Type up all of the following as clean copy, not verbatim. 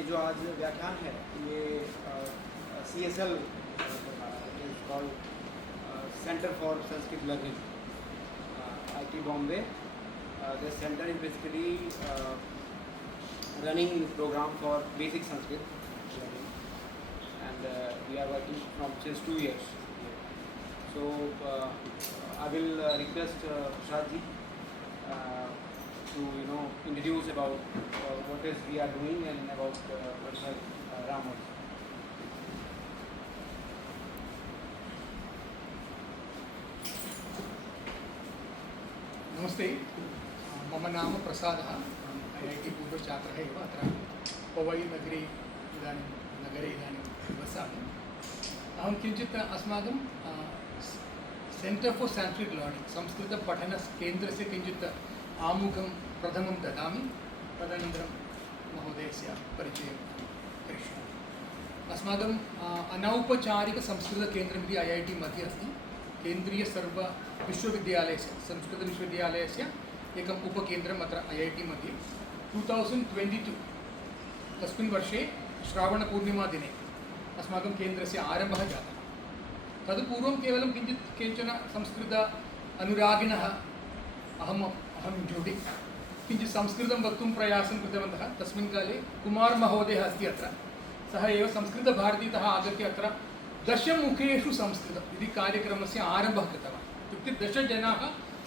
ये जो आज व्याख्यान है ये CSL is called Center for Sanskrit Learning, IIT Bombay. This center is basically running program for basic Sanskrit learning, and we are working from since 2 years. So I will request Prasad ji to introduce about what is we are doing and about Professor Ramu. नमस्ते, मम नाम प्रसादः, IIT पूर्वछात्रः एव अत्र पवै नगरे इदानीं वसामि। अहं किञ्चित् अस्माकं सेण्टर् फॉर संस्कृत लर्निंग संस्कृतपठनकेन्द्रस्य किञ्चित् आमुखं प्रथमं ददामि, तदनन्तरं महोदयस्य परिचयं करिष्यामि। अस्माकम् अनौपचारिकसंस्कृतकेन्द्रम् इति IIT मध्ये अस्ति। केन्द्रीय सर्व विश्वविद्यालयस्य संस्कृतविश्वविद्यालयस्य एकम् उपकेन्द्रम् अत्र IIT मध्ये 2022 तस्मिन् वर्षे श्रावणपूर्णिमादिने अस्माकं केन्द्रस्य आरम्भः जातः। तदपूर्वं केवलं केचन संस्कृत अनुरागिणः अहम् इन्क्लूडिङ्ग् किञ्चित् संस्कृतं वक्तुं प्रयासं कृतवन्तः। तस्मिन् काले कुमार महोदयः अस्ति अत्र, सः एव संस्कृतभारतीतः आगत्य अत्र 10 मुखेषु संस्कृतम् इति कार्यक्रमस्य आरम्भः कृतवान्। इत्युक्ते 10 जनाः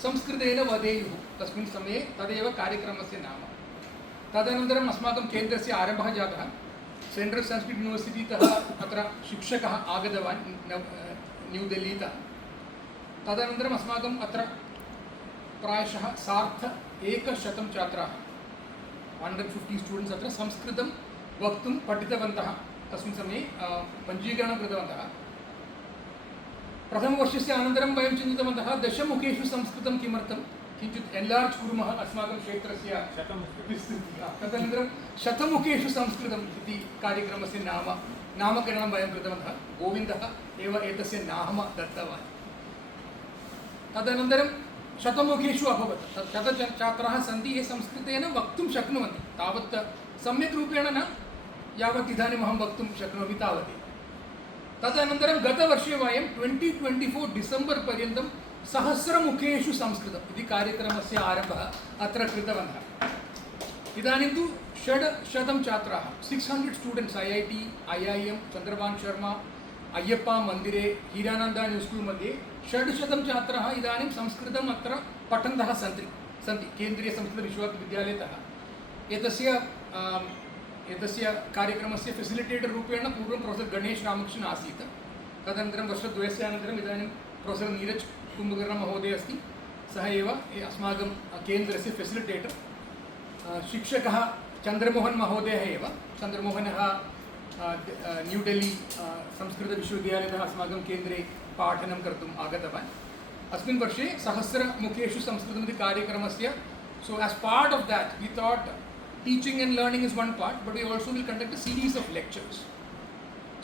संस्कृतेन वदेयुः, तस्मिन् समये तदेव कार्यक्रमस्य नाम। तदनन्तरम् अस्माकं केन्द्रस्य आरम्भः जातः। सेण्ट्रल् संस्कृत यूनिवर्सिटीतः अत्र शिक्षकः आगतवान् न्यू दिल्लीतः। तदनन्तरम् अस्माकम् अत्र प्रायशः 150 छात्राः 150 स्टूडेण्ट्स् अत्र संस्कृतं वक्तुं पठितवन्तः। तस्मिन् समये पञ्जीकरणं कृतवन्तः। प्रथमवर्षस्य अनन्तरं वयं चिन्तितवन्तः 10 मुखेषु संस्कृतं किमर्थं किञ्चित् एन्लार्ज् कुर्मः अस्माकं क्षेत्रस्य विस्तृतिः। तदनन्तरं 100 मुखेषु संस्कृतम् इति कार्यक्रमस्य नामकरणं वयं कृतवन्तः। गोविन्दः एव एतस्य नाम दत्तवान्। तदनन्तरं 100 मुखेषु अभवत्। 100 छात्राः सन्ति ये संस्कृतेन वक्तुं शक्नुवन्ति, तावत् सम्यक् रूपेण न यावत् इदानीम् अहं वक्तुं शक्नोमि तावत्। तदनन्तरं गतवर्षे वयं 2024 डिसेम्बर् पर्यन्तं 1000 मुखेषु संस्कृतम् इति कार्यक्रमस्य आरम्भः अत्र कृतवन्तः। इदानीं तु 600 छात्राः 600 students IIT, IIM, Chandrabhan Sharma, Ayyappa मन्दिरे, हीरानन्दा न्यू स्कूल् मध्ये 600 छात्राः इदानीं संस्कृतम् अत्र पठन्तः सन्ति केन्द्रीयसंस्कृतविश्वविद्यालयतः। एतस्य कार्यक्रमस्य फेसिलिटेटर् रूपेण पूर्वं प्रोफेसर् गणेश रामकृष्ण आसीत्। तदनन्तरं वर्षद्वयस्य अनन्तरम् इदानीं प्रोफेसर् नीरज् कुम्भकर्ण महोदय अस्ति, सः एव अस्माकं केन्द्रस्य फेसिलिटेटर्। शिक्षकः चन्द्रमोहन् महोदयः एव। चन्द्रमोहनः न्यू डेल्ली संस्कृतविश्वविद्यालयतः अस्माकं केन्द्रे पाठनं कर्तुम् आगतवान्। अस्मिन् वर्षे 1000 मुखेषु संस्कृतम् इति कार्यक्रमस्य so as part of that we thought teaching and learning is one part, but we also will conduct a series of lectures.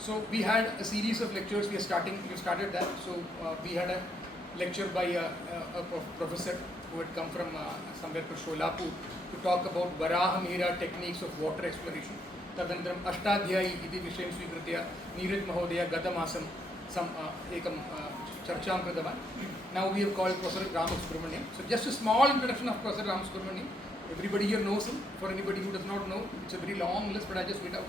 So we had a series of lectures. We started that. So we had a lecture by a professor who had come from somewhere to Sholapur to talk about Varahamira techniques of water exploration. Tadantaram Ashtadhyayi iti vishayam svikritya Neeraj Mahodaya gatamasam ekam charcham kritavan. Now we have called Professor Ramasubramaniam. So just a small introduction of Professor Ramasubramaniam. Everybody here knows him. For anybody who does not know, it's a very long list, but I just read out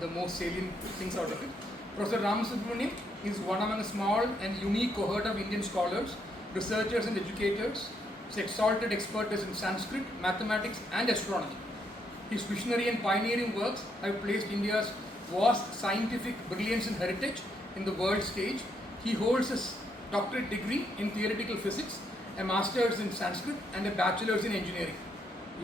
the most salient things out of it. Professor Ramasubramaniam is one among a small and unique cohort of Indian scholars, researchers and educators. His exalted expertise in Sanskrit, mathematics and astronomy. His visionary and pioneering works have placed India's vast scientific brilliance and heritage in the world stage. He holds his doctorate degree in theoretical physics, a master's in Sanskrit and a bachelor's in engineering.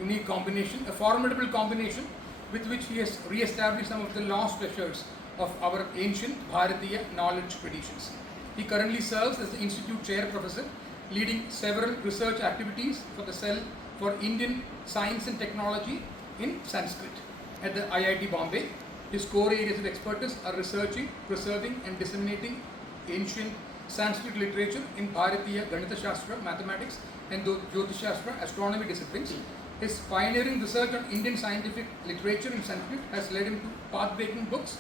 Unique combination, a formidable combination with which he has re-established some of the lost treasures of our ancient Bharatiya knowledge traditions. He currently serves as the Institute Chair Professor, leading several research activities for the Cell for Indian Science and Technology in Sanskrit at the IIT Bombay. His core areas of expertise are researching, preserving and disseminating ancient Sanskrit literature in Bharatiya Ganita Shastra, mathematics and Jyotish Shastra, astronomy disciplines, His pioneering research on Indian scientific literature in Sanskrit has led him to path-breaking books,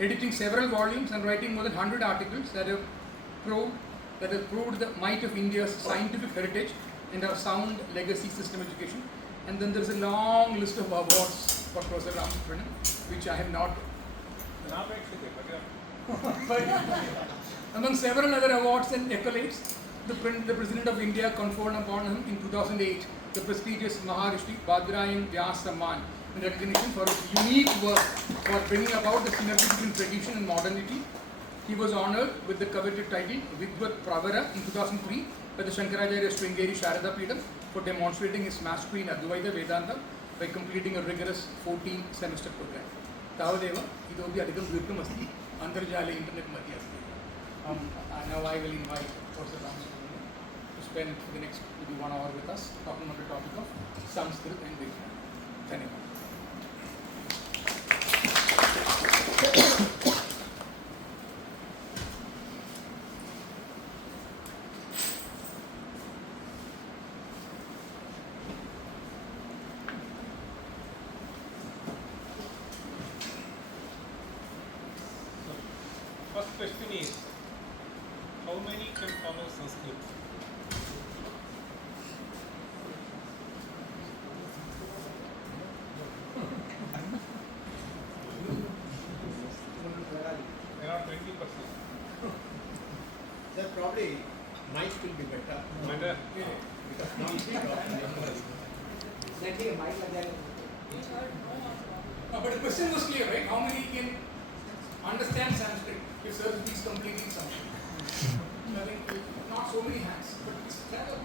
editing several volumes and writing more than 100 articles that have proved the might of India's scientific heritage and our sound legacy system education. And then there is a long list of awards for Professor Ramasubramaniam, which I have not. But among several other awards and accolades, the President of India conferred upon him in 2008 the prestigious Maharishi Badrayan Vyas Samman in recognition for his unique work for bringing about the synergy between tradition and modernity. He was honoured with the coveted title Vidvat Pravara in 2003 by the Shankaracharya Sringeri Sharada Peetham for demonstrating his mastery in Advaita Vedanta by completing a rigorous 14-semester program. Tavadeva, idopi adhikam dirgham asti, antarjale internet madhye asti. Now I will invite Professor Ramasubramaniam to spend the next maybe 1 hour with us talking on the topic of Sanskrit and Vijnana. Dhanyavad. First question is, how many can follow Sanskrit? Around 20%. Then probably mic will be better. Better? Because now we talk. But the question was clear, right? How many can understand Sanskrit if Sir speaks completely Sanskrit? I think not so many hands, but it's kind of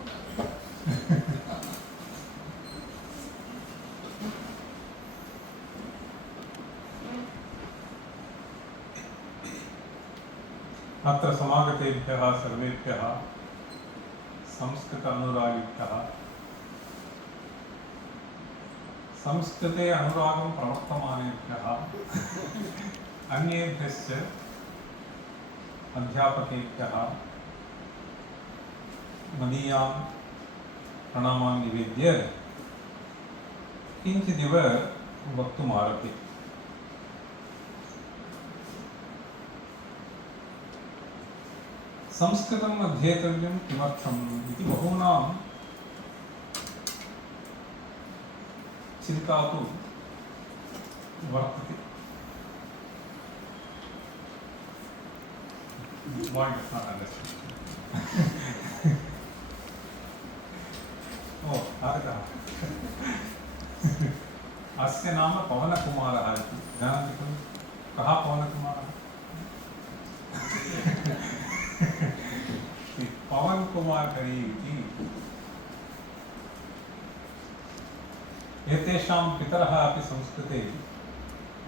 अत्र समागतेभ्यः सर्वेभ्यः संस्कृत अनुरागिभ्यः संस्कृते अनुरागं प्रवर्तमानेभ्यः अन्येभ्यश्च अध्यापकेभ्यः मदीयान् प्रणामान् निवेद्य किञ्चिदिव वक्तुमारभे। संस्कृतम् अध्येतव्यं किमर्थम् इति बहूनां चिन्ता तु वर्तते। Why does not understand? Oh, आगतः। अस्य नाम पवनकुमारः इति जानाति खलु? कः पवनकुमारः? पवन कुमार हरि इति एतेषां पितरः अपि संस्कृते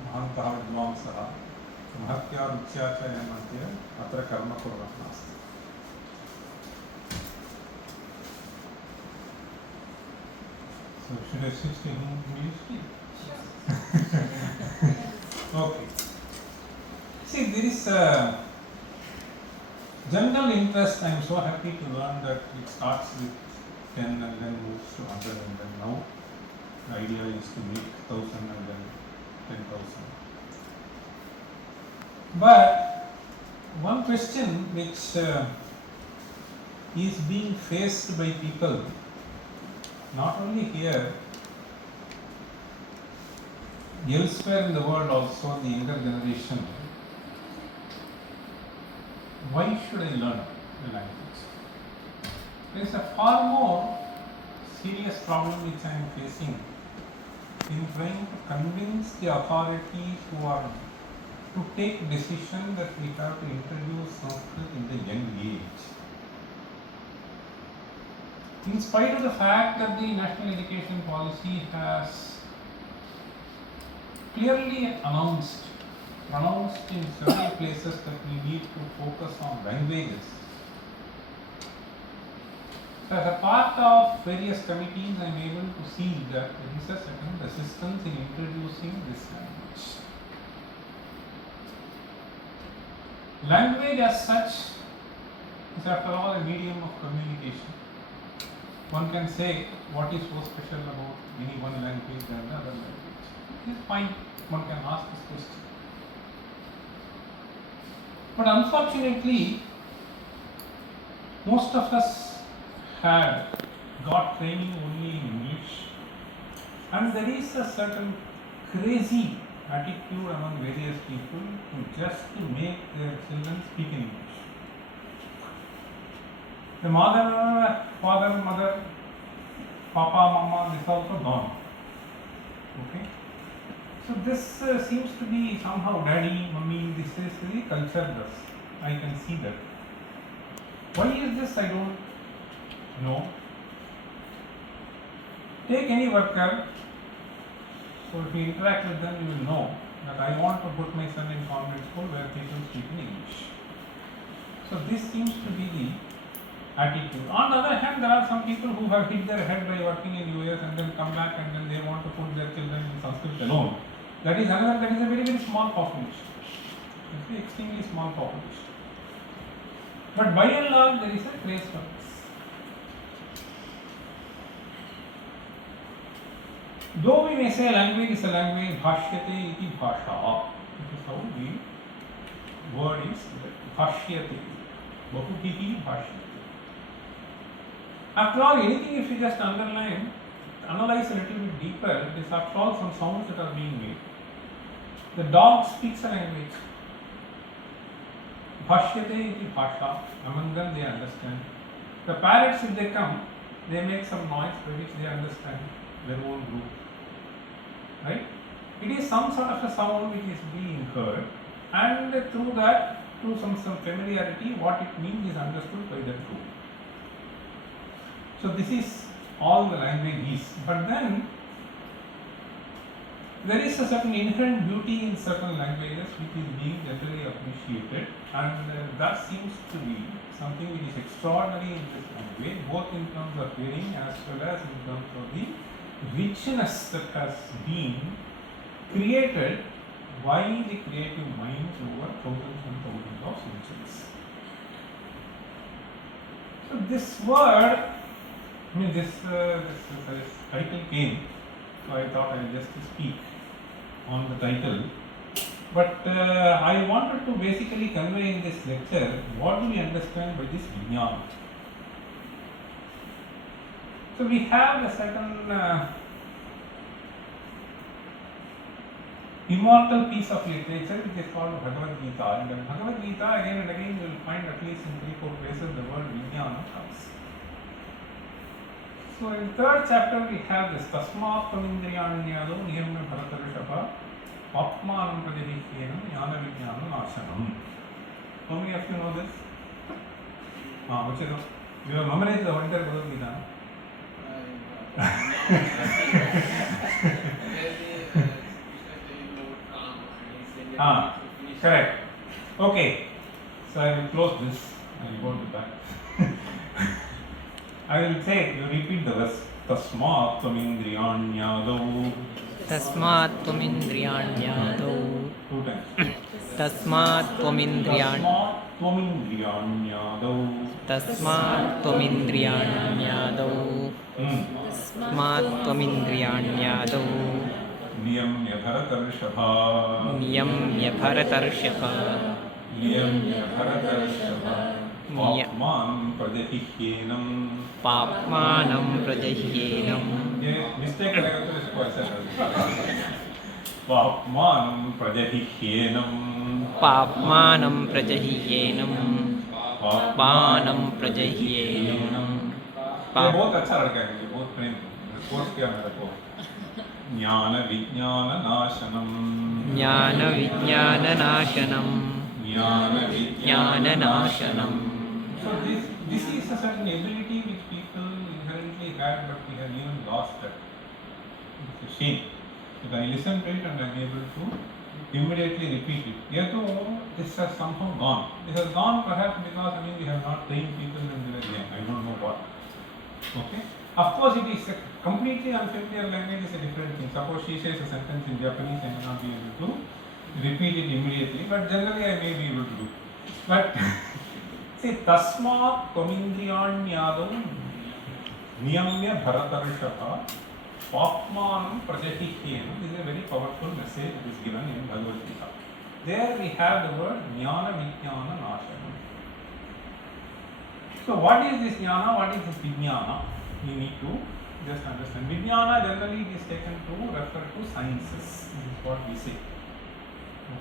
महान्तः विद्वांसः महत्या रुच्या च मध्ये अत्र कर्म कुर्वन् अस्ति। So should I switch to English? Okay. See, there is a general interest. I am so happy to learn that it starts with 10 and then moves to 100 and then now the idea is to make 1000 and then 10,000. But one question which is being faced by people, not only here, elsewhere in the world also, the younger generation, why should I learn the language? There is a far more serious problem which I am facing in trying to convince the authorities who are to take decision that we have to introduce Sanskrit in the young age. In spite of the fact that the national education policy has clearly pronounced in several places that we need to focus on languages. So as a part of various committees, I am able to see that there is a certain resistance in introducing this language. Language as such is after all a medium of communication. one can say what is so special about any one language than the other language. It is fine, one can ask this question. But unfortunately, most of us had got training only in English, and there is a certain crazy attitude among various people to just to make their children speak in English. The mother, father, mother, papa, mama, this also gone. Okay? So this seems to be somehow daddy, mummy, this is the culture thus. I can see that. Why is this? I don't know. Take any worker. So if you interact with them, you will know that I want to put my son in convent school where people speak in English. So this seems to be the attitude. On the other hand, there are some people who have hit their head by working in US and then come back and then they want to put their children in Sanskrit alone. That is another, that is a very, very small population. It's an extremely small population. But by and large, there is a craze for this. Though we may say language is a language, bhashyate iti bhasha. This is how the word is, bhashyate. Bahutihi bhashyate. After all, anything if you just underline, analyze a little bit deeper, it is after all some sounds that are being made. The dog speaks a language. Bhashyate iti bhasha. Among them they understand. The parrots, if they come, they make some noise by which they understand their own group. Right? It is some sort of a sound which is being heard, and through that, through some familiarity, what it means is understood by that group. So this is all the language is. But then there is a certain inherent beauty in certain languages which is being generally appreciated, and that seems to be something which is extraordinary in this language, both in terms of hearing as well as in terms of the richness that has been created by the creative minds over thousands and thousands of centuries. So this word, this title came, so I thought I will just speak on the title. But I wanted to basically convey in this lecture what do we understand by this vijnana. So we have a certain immortal piece of literature which is called Bhagavad Gita. And in Bhagavad Gita, again and again you will find at least in 3-4 places the word vijnana comes. So in third chapter we have this Tasmat Tamindriyanyado Niyamya Bharatarishapa Atmanam Pradihikyenam Jnana Vijnana Nashanam. How many of you know this? Which is you have memorized the entire Bhagavad Gita. Correct. Okay. So I will close this and go to that. I will say, you repeat the verse. Tasmat Tvamindriyanyadau. Tasmat Tvamindriyanyadau. 2 times. Tasmat Tvamindriyanyadau. Tasmat Tvamindriyanyadau. Tasmat Tvamindriyanyadau. Niyamya Bharatarshava. Niyamya Bharatarshava. Niyamya Bharatarshava. Papmanam Pradihikyenam. Papmanam Pradihikyenam. Mistake लगाते इसको ऐसा कर Papmanam Pradihikyenam. Papmanam Pradihikyenam. Papmanam Pradihikyenam. ये बहुत अच्छा लड़का है, ये बहुत प्रेम कोर्स किया मेरे को. ज्ञान विज्ञान नाशनम. ज्ञान विज्ञान नाशनम. ज्ञान विज्ञान नाशनम. So this is a certain ability which people inherently had, but we have even lost that. It's a shame. But I listen to it and I am able to immediately repeat it. Yet this has somehow gone. This has gone perhaps because we have not trained people when they were young. I don't know what. Okay. Of course, it is a completely unfamiliar language is a different thing. Suppose she says a sentence in Japanese, I may not be able to repeat it immediately, but generally I may be able to do. But see, Tasmat Tvamindriyanyadau. Niyamya Bharatarshah Papmanam Prajahihyena. This is a very powerful message that is given in Bhagavad Gita. There we have the word Jnana Vijnana Nashanam. So what is this Jnana? What is this Vijnana? We need to just understand. Vijnana generally it is taken to refer to sciences. This is what we say.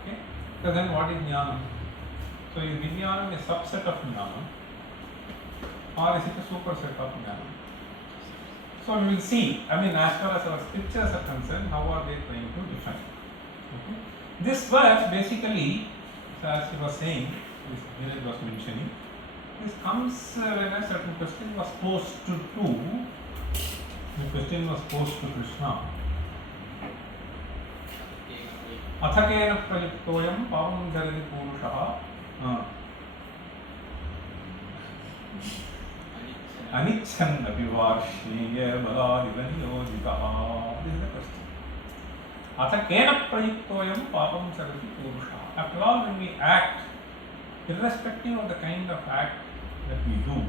Okay? So then what is Jnana? So is Vijnana a subset of Jnana? Or is it a superset of Jnana? So we will see, as far as our scriptures are concerned, how are they trying to define? Okay? This verse basically, as he was saying, this Vinay was mentioning, this comes when a certain question was posed to the question was posed to Krishna. Athakena prayuktoyam pavam jarati purushaha Anichan apivarshneya baladivanyoditaha. This is the question. Athakena prayuktoyam papam sarati purushaha. After all, when we act, irrespective of the kind of act that we do,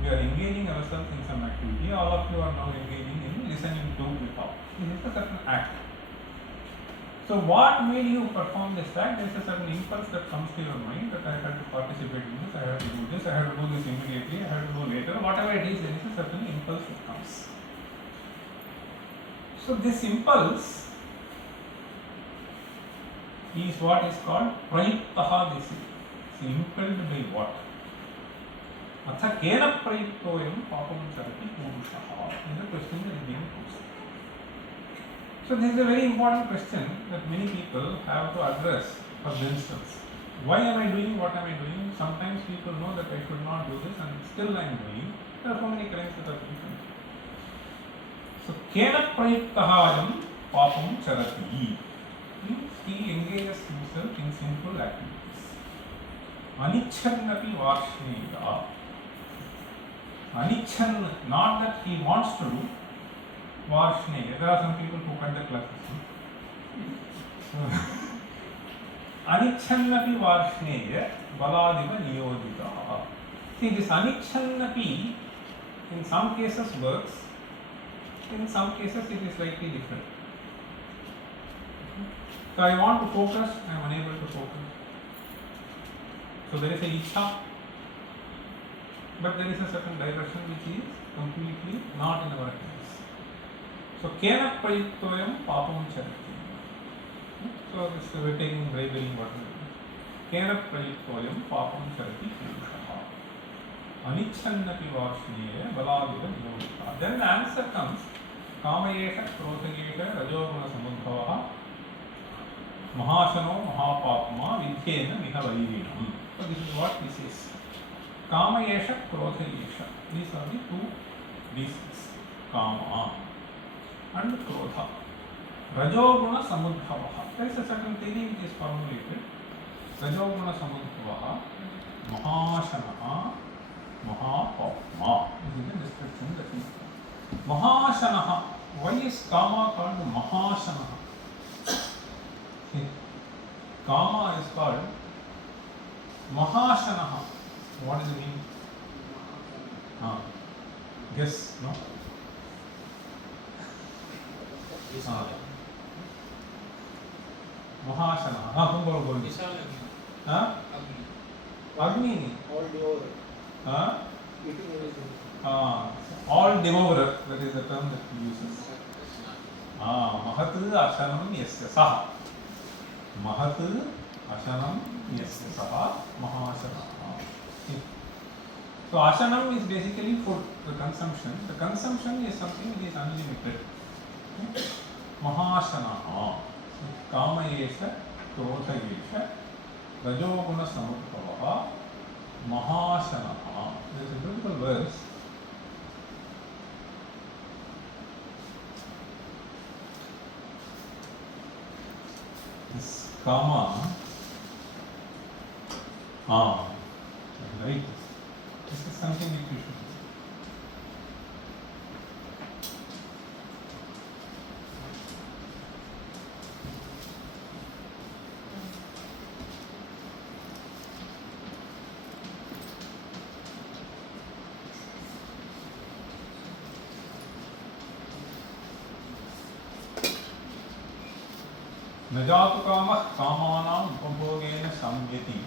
we are engaging ourselves in some activity. All of you are now engaging in listening to without. This is a certain act. So what made you perform this act? There is a certain impulse that comes to your mind that I have to participate in this, I have to do this, I have to do this immediately, I have to do later. Whatever it is, there is a certain impulse that comes. So this impulse is what is called prayuktaha. This is impelled by what? Atha kena prayuktoyam papam charati purushaha is the question that is being posed. So this is a very important question that many people have to address for themselves. Why am I doing what am I doing? Sometimes people know that I should not do this and still I am doing. There are so many crimes that are being committed. So kena prayuktahayam papam charati means he engages himself in sinful activities. Anichannapi varshneya. Anichan, not that he wants to do. Varshneya. There are some people who conduct classes. Anichannapi varshneya baladiva niyoditaha. See, this anichannapi in some cases works, in some cases it is slightly different. So I want to focus, I am unable to focus. So there is a ichha, but there is a certain direction which is completely not in our hands. So kena prayuktoyam papam charati. So this we are taking very very important. Kena prayuktoyam papam charati purushaha. Anichannapi varshneya baladiva niyoditaha. Then the answer comes kamayesha krodhayesha rajoguna samudbhavaha mahashano mahapapma vidhyena mihavairinam. So this is what this is. Kamayesha krodhayesha. These are the two reasons. Kama and krodha. Rajoguna samudbhavaha. There is a certain theory which is formulated. Rajoguna samudbhavaha mahashanaha mahapapma. This is the description that is. Mahashanaha. Why is kama called mahashanaha? Kama is called mahashanaha. What does it mean? Guess, no? Mahashanaha. तुम बोलो बोलो. Agni. All devourer. That is the term that he uses. Mahat ashanam yasya saha. Mahat ashanam yasya saha mahashanaha. So ashanam is basically food, the consumption. The consumption is something which is unlimited. Mahashanaha. Kamayesha krodhayesha rajoguna samudbhavaha mahashanaha. There is a beautiful verse. This kama, right. This is something which you should do. न जातु कामः कामानाम् उपभोगेन संयति.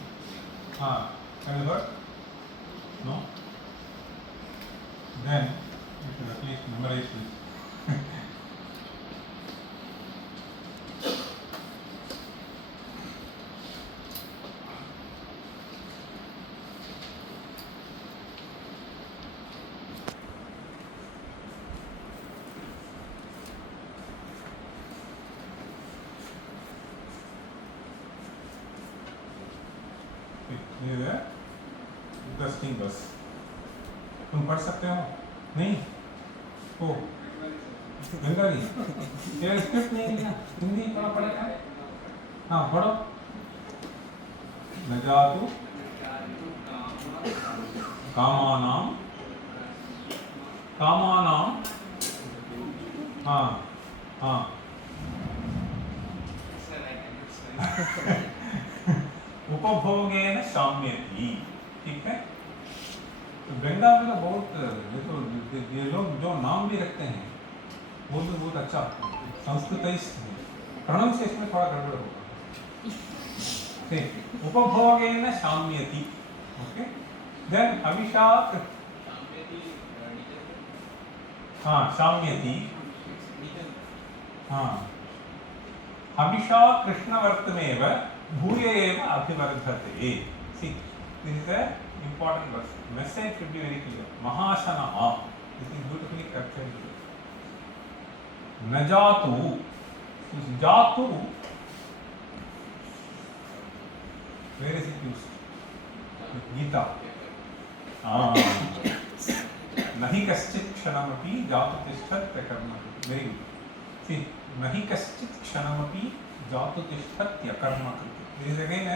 Have you heard? No? Then you should at least memorize this. ये है interesting बस. तुम पढ़ सकते हो? नहीं? ओ गंगा जी ये स्क्रिप्ट नहीं लिया, हिंदी पढ़ा पड़ेगा. हाँ पढ़ो. न जातु कामानाम कामानाम. हाँ हाँ उपभोगेन साम्यति. ठीक है. तो गंगा में तो बहुत देखो ये लोग जो नाम भी रखते हैं वो भी बहुत अच्छा संस्कृत प्रोनाउंसिएशन में थोड़ा गड़बड़ होगा. ठीक. उपभोगेन साम्यति. ओके. देन अभिशाक. हाँ साम्यति. हाँ हविषा कृष्णवर्तमेव भूय एव अभिवर्धते. See, this is a important verse. Message should be very clear. Mahashanaha. This is beautifully captured here. न जातु. This जातु. Where is it used? Gita. नहि कश्चित् क्षणमपि जातु तिष्ठत् कर्म. Very good. See, नहि कश्चित् क्षणमपि जातु तिष्ठत्य कर्म. This is again a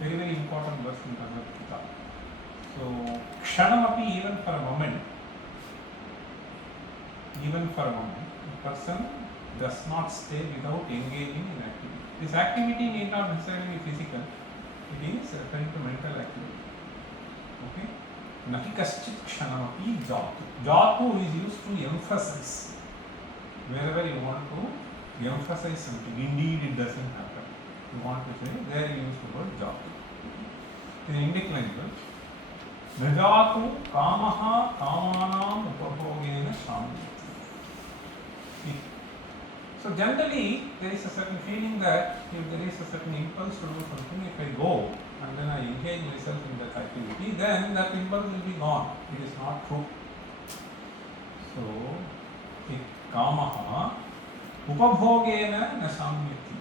very very important verse in Bhagavad Gita. So kshanamapi, even for a moment, a person does not stay without engaging in activity. This activity need not necessarily be physical. It is referring to mental activity. Okay. Nahi kaschit kshanamapi jatu. Jatu is used to emphasize. Wherever you want to emphasize something, indeed it doesn't happen. You want to say, there you use the word jatu. In Indic language, न जातु कामः कामानाम् उपभोगेन शान्ति. So generally there is a certain feeling that if there is a certain impulse to do something, if I go and then I engage myself in that activity, then that impulse will be gone. It is not true. So कामः उपभोगेन न शाम्यति.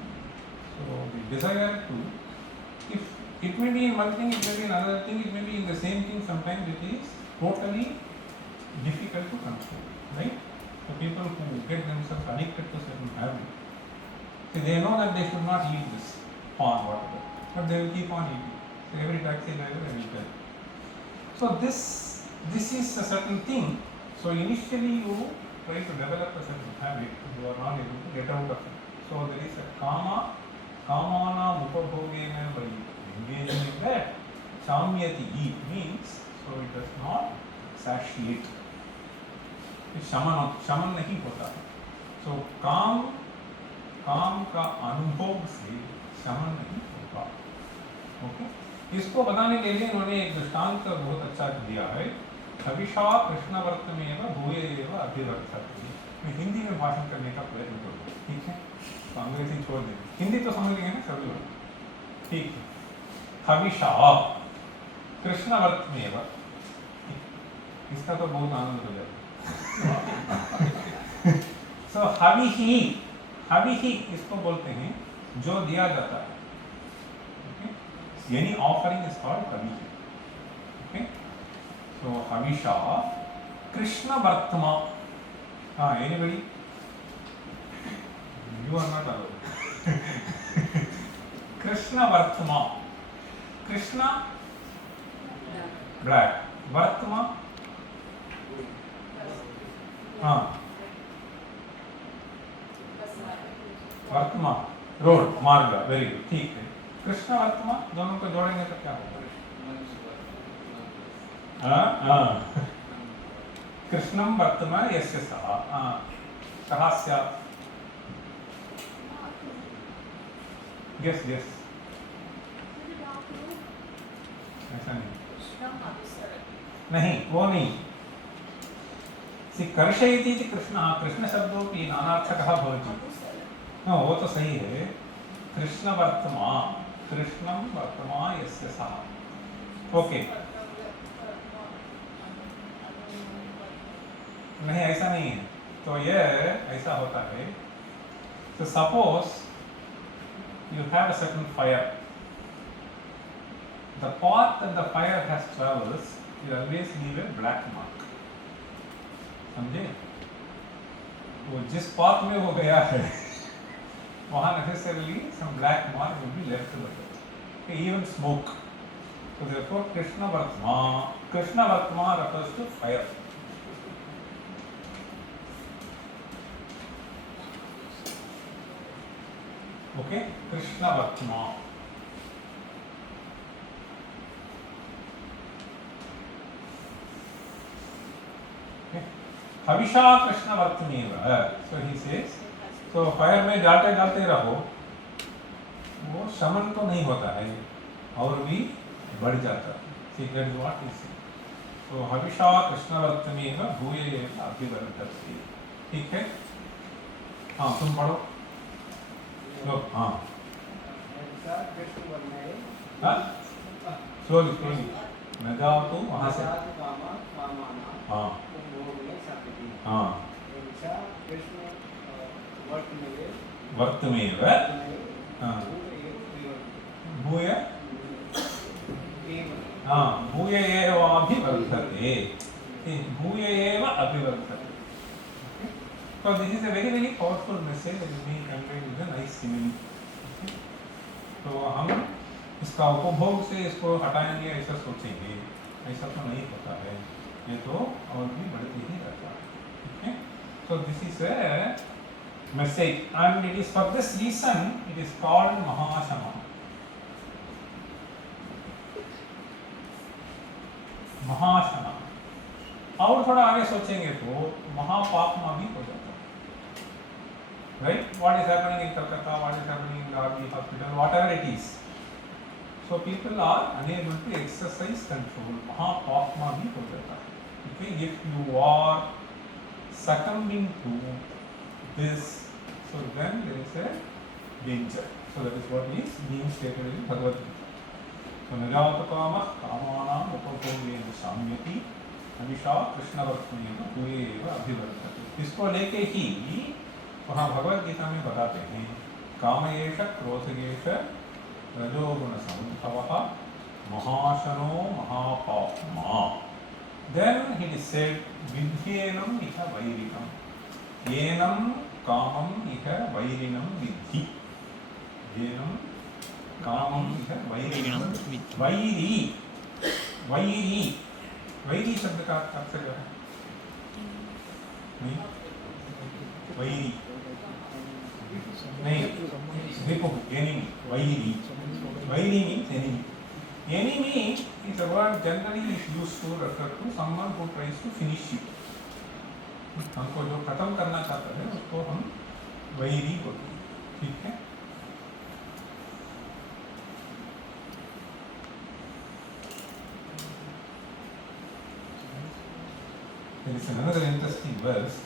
So the desire to, if it may be in one thing, it may be in another thing, it may be in the same thing, sometimes it is totally difficult to control, right? So people who get themselves addicted to certain habits, so they know that they should not eat this or whatever, but they will keep on eating. So every taxi driver will tell. So this is a certain thing. So initially you try to develop a certain habit, you are not able to get out of it. So there is a kamana upabhogena, by engaging in that. Samyati means, so it does not satiate. शमन नहीं होता है. So काम का अनुभव से शमन नहीं होता. ओके. इसको बताने के लिए उन्होंने एक दृष्टांत बहुत अच्छा दिया है. हविषा कृष्णवर्तमेव भूय एव अभिवर्धते. मैं हिंदी में भाषण करने का प्रयत्न करूँगा. ठीक है. तो अंग्रेजी छोड़ देंगे. हिंदी तो समझ लेंगे ना सभी लोग. ठीक है. हविषा कृष्णवर्तमेव. इसका तो बहुत आनंद हो जाएगा. So हविहि इसको बोलते हैं जो दिया जाता है. Okay? Any offering is called हविहि. Okay? So हविषा कृष्ण वर्तमा. Anybody? You are not allowed. कृष्ण वर्तमा. कृष्ण black. वर्तमा. वर्तमा रोड मार्ग. Very good. ठीक है. कृष्ण वर्तमा दोनों को जोड़ेंगे तो क्या होगा? कृष्णं वर्तमा यस्य सः. कः स्यात्? Guess. ऐसा नहीं. नहीं, वो नहीं. See, कर्षयति इति कृष्णशब्दोपि नानार्थकः भवति. No, वो तो सही है. कृष्णं वर्तमा यस्य सः. ओके. नहीं, ऐसा नहीं है. तो ये ऐसा होता है. So suppose you have a certain fire. The path that the fire has travels will always leave a black mark. समझे? वो जिस पाथ में वो गया है वहाँ necessarily some black mark will be left with it. Even smoke. So therefore Krishna Vartma refers to fire. Okay? Krishna Vartma. हविषा कृष्ण वर्तमेव. So he says, so fire में जाते रहो, वो शमन तो नहीं होता है और भी बढ़ जाता है. See, that is what he says. So हविषा कृष्ण वर्तमेव भूय एव अभिवर्धते. ठीक है? हाँ, तुम पढ़ो. हाँ. स्लोली. न जाओ तो वहाँ से. हाँ. हाँ. वर्तमेव. हाँ. भूय. हाँ. भूय एव अभिवर्धते. भूय एव अभिवर्धते. So this is a very very powerful message that is being conveyed with a nice simile. तो हम इसका उपभोग से इसको हटाएंगे ऐसा सोचेंगे, ऐसा तो नहीं होता है. ये तो और भी बढ़ते ही रहता है. Okay? So this is a message and it is for this reason it is called Mahashama. महाशना. और थोड़ा आगे सोचेंगे तो महापापमा भी हो जाता है. Right? What is happening in Kolkata? What is happening in the RV hospital? Whatever it is. So people are unable to exercise control. महापापमा भी हो जाता है. Okay? If you are succumbing to this, so then there is a danger. So that is what is being stated in Bhagavad Gita. So Najata Kama Kamanam Upapogyen Samyati हविषा कृष्णवर्तमेव भूय एव अभिवर्धते. इसको लेके ही वहाँ भगवद गीता में बताते हैं कामयेष क्रोधयेष रजोगुण संभवः महाशनो महापाप्मा. Then it is said विद्येनं इह वैरिणं. येनं कामं इह वैरिणं विद्धि. येनं कामं इह वैरिणं वैरी. वैरी शब्द का अर्थ क्या है? नहीं, वैरी नहीं, देखो enemy. Vairi means enemy. Enemy is a word generally is used to refer to someone who tries to finish you. हमको जो खत्म करना चाहता है उसको हम वैरी बोलते हैं. ठीक है? There is another interesting verse.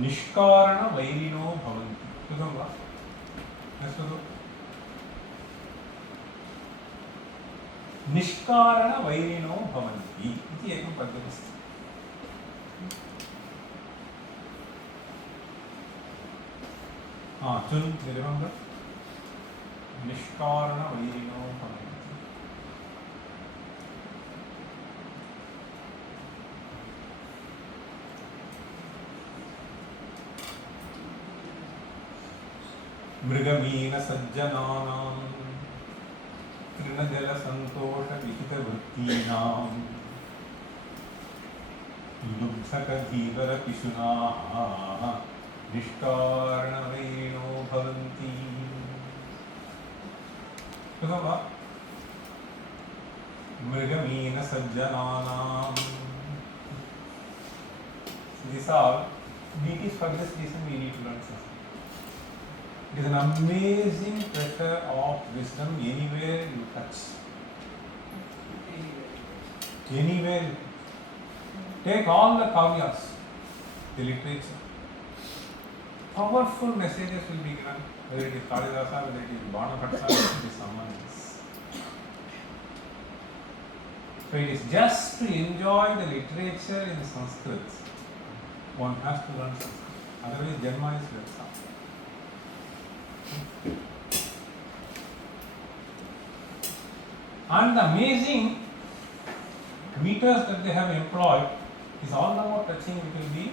निष्कारण वैरिणो भवन्ति. सुनो वा? सुनो. निष्कारण वैरिणो भवन्ति इति एकं पद्यमस्ति. हाँ, चुन रिमेम्बर. निष्कारण वैरिणो भवन्ति. मृगमीन सज्जनानां तृणजल संतोष विहित वृत्तीनां लुब्धक धीवर पिशुनाः निष्कारणवैरिणो भवन्ति. सुनो वा? मृगमीन सज्जनानाम. These are deities. For this reason we need to learn Sanskrit. It is an amazing treasure of wisdom anywhere you touch. Anywhere. Take all the kavyas, the literature. Powerful messages will be given, whether it is Kalidasa, whether it is Bhanabhatta, whether it is someone else. So it is just to enjoy the literature in Sanskrit, one has to learn Sanskrit. Otherwise, Janma is Vyartha. And the amazing meters that they have employed is all the more touching. It will be,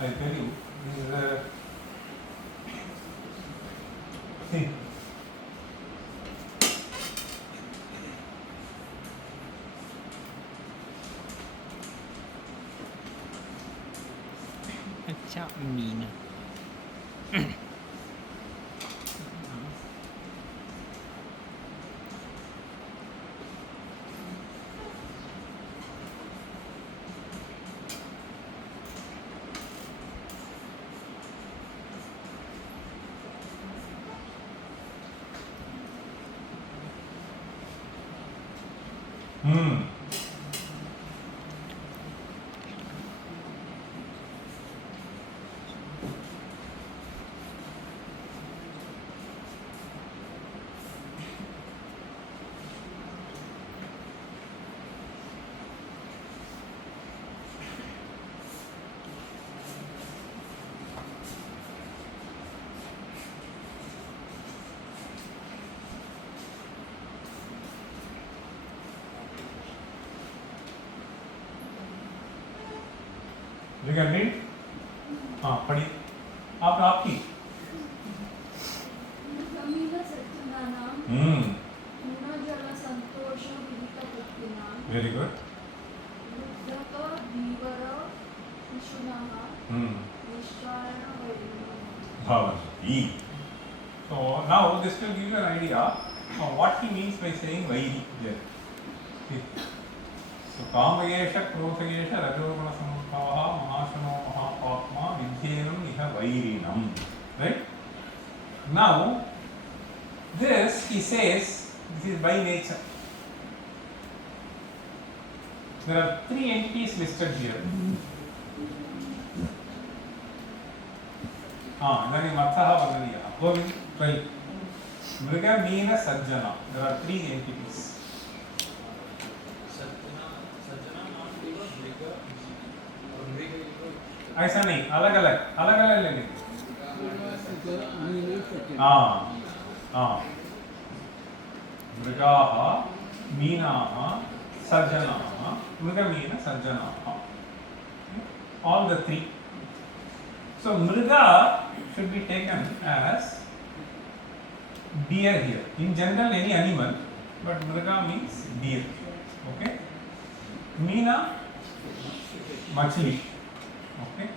I tell you, this is a, see, अच्छा mean you can read? हाँ पढ़िए. आप आपकी. Very good. Bhavati. So now this will give you an idea of what he means by saying Vairi there. Okay. So Kamayesha, Krothayesha, Rajoguna Samutpavaha, Mahashano Mahapatma, Vidyenam Iha Vairinam. Right? Now, this he says, this is by nature. There are three entities listed here. इदानीं अर्थः वर्णनीयः. Govind, right. Mriga, Meena, Sajjana. There are three entities. ऐसा नहीं, अलग अलग ले लेंगे. मृगाः, मीनाः, सज्जनाः, मृगमीन सज्जनाः. All the three. So mriga should be taken as deer here. In general, any animal, but mriga means deer. Okay. Meena, machli. Okay.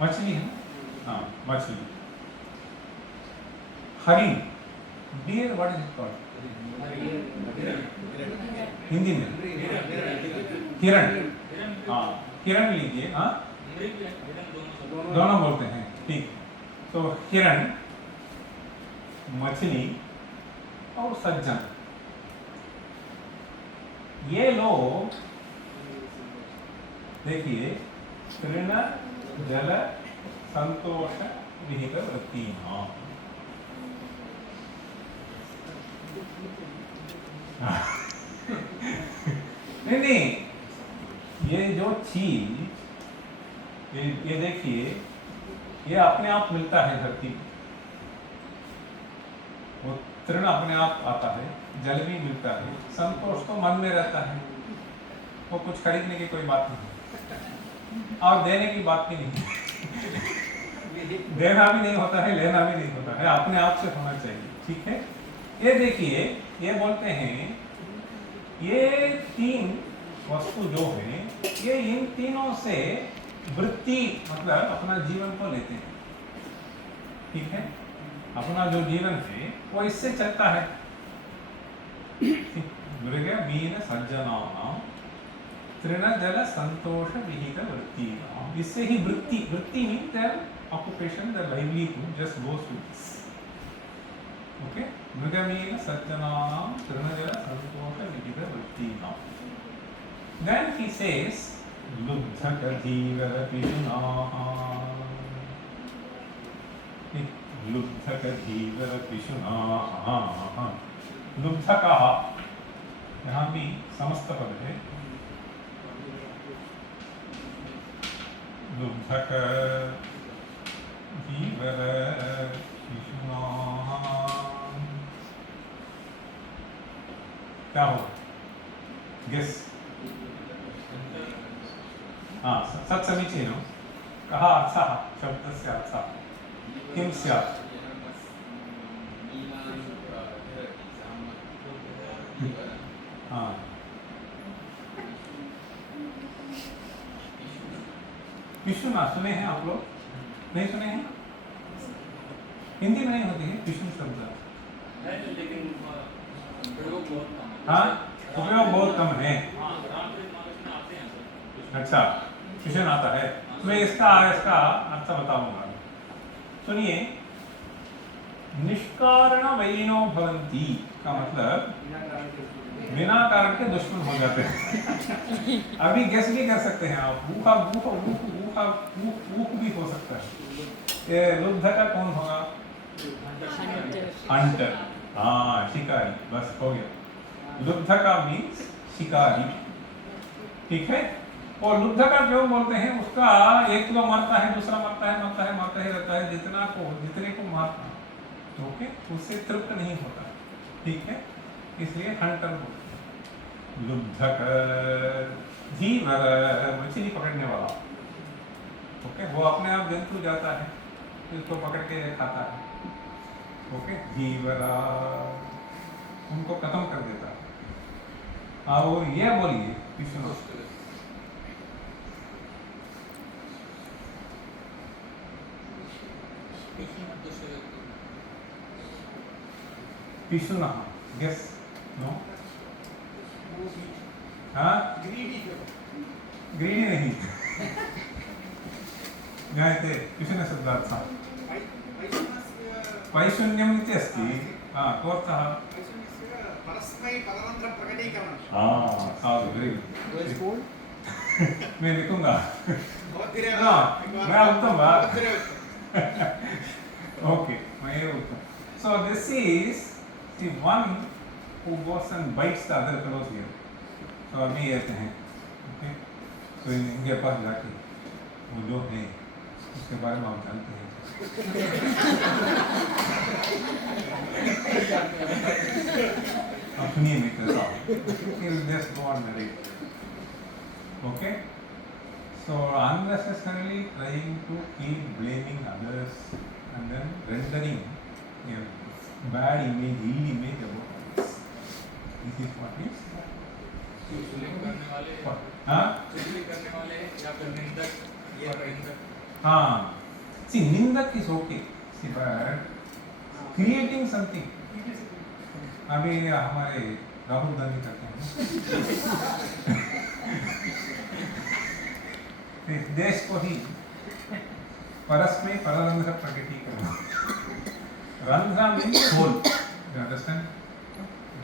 Machli है ना? मछली. हरिण. Deer, what is it called? Hindi में. हिरण. हिरण लीजिए. दोनों बोलते हैं. ठीक. तो हिरण, मछली और सज्जन. ये लोग देखिए तृण जल संतोष विहित वृत्ति. नहीं, ये जो चीज ये देखिए, ये अपने आप मिलता है धरती में. वो तृण अपने आप आता है, जल भी मिलता है, संतोष तो मन में रहता है. वो कुछ खरीदने की कोई बात नहीं और देने की बात भी नहीं. देना भी नहीं होता है, लेना भी नहीं होता है, अपने आप से होना चाहिए. ठीक है. ये देखिए, ये बोलते हैं ये तीन वस्तु जो है, ये इन तीनों से वृत्ति मतलब अपना जीवन को लेते हैं. ठीक है. अपना जो जीवन है वो इससे चलता है. मृगमीन सज्जनानां तृणजल संतोष विहित वृत्तीनां. इससे ही वृत्ति means their occupation, their livelihood just goes with this. Okay, मृगमीन सज्जनानां तृणजल संतोष विहित वृत्तीनां. Then he says लुब्धकधीवर पिशुनाः. लुब्धकधीवर पिशुनाः. लुब्धकः यहाँ भी समस्त पद है. लुब्धक धीवर पिशुनाः. क्या हो? गेस. हाँ, सत् समीचीनं. कः अर्थः? शब्दस्य अर्थः किं स्यात्? हाँ, पिशुना सुने हैं आप लोग? नहीं सुने हैं? हिंदी में नहीं होती है पिशुन शब्द. हाँ, उपयोग बहुत कम है. अच्छा, पिशुन आता है. मैं इसका अर्थ बताऊंगा. सुनिए, निष्कारण वैरिणो भवन्ति का मतलब बिना कारण के दुश्मन हो जाते हैं. अभी गेस भी कर सकते हैं आप. ऊहा भी हो सकता है. ये लुब्ध का कौन होगा? हंटर. हाँ, शिकारी. बस हो गया. लुब्ध का मीन्स शिकारी. ठीक है. और लुब्ध का क्यों बोलते हैं? उसका एक तो मरता है, दूसरा मरता है ही रहता है. जितने को मारता, ओके, उससे तृप्त नहीं होता. ठीक है, इसलिए हंटर बोलते हैं. लुब्धक धीवर मछली पकड़ने वाला. ओके, वो अपने आप जंतु जाता है, इसको पकड़ के खाता है. ओके, धीवरा उनको खत्म कर देता है. और ये बोलिए पिशुना. पिशुना. गेस. नो. हाँ, ग्रीडी नहीं. ज्ञायते पिशुन शब्दार्थः वैशून्यम् इति अस्ति. कोऽर्थः? Very good. मैं लिखूंगा. मैं उत्तम वा? ओके, मैं उत्तम. So this is the one who goes and bites the other fellows here. So अभी ऐसे हैं. Okay, so इनके पास जाके वो जो है उसके बारे में आप जानते हैं. अब सुनिए मैं कहता हूँ. He will just go on narrate. Okay, so unnecessarily trying to keep blaming others and then rendering a bad image, ill image about others. This is what is. हाँ? हाँ. See, निंदक is okay. See, but creating something. अभी हमारे राहुल गांधी करते हैं. देश को ही परस्मै पररंध्र प्रकटीकरण. Randhra means hole. You understand?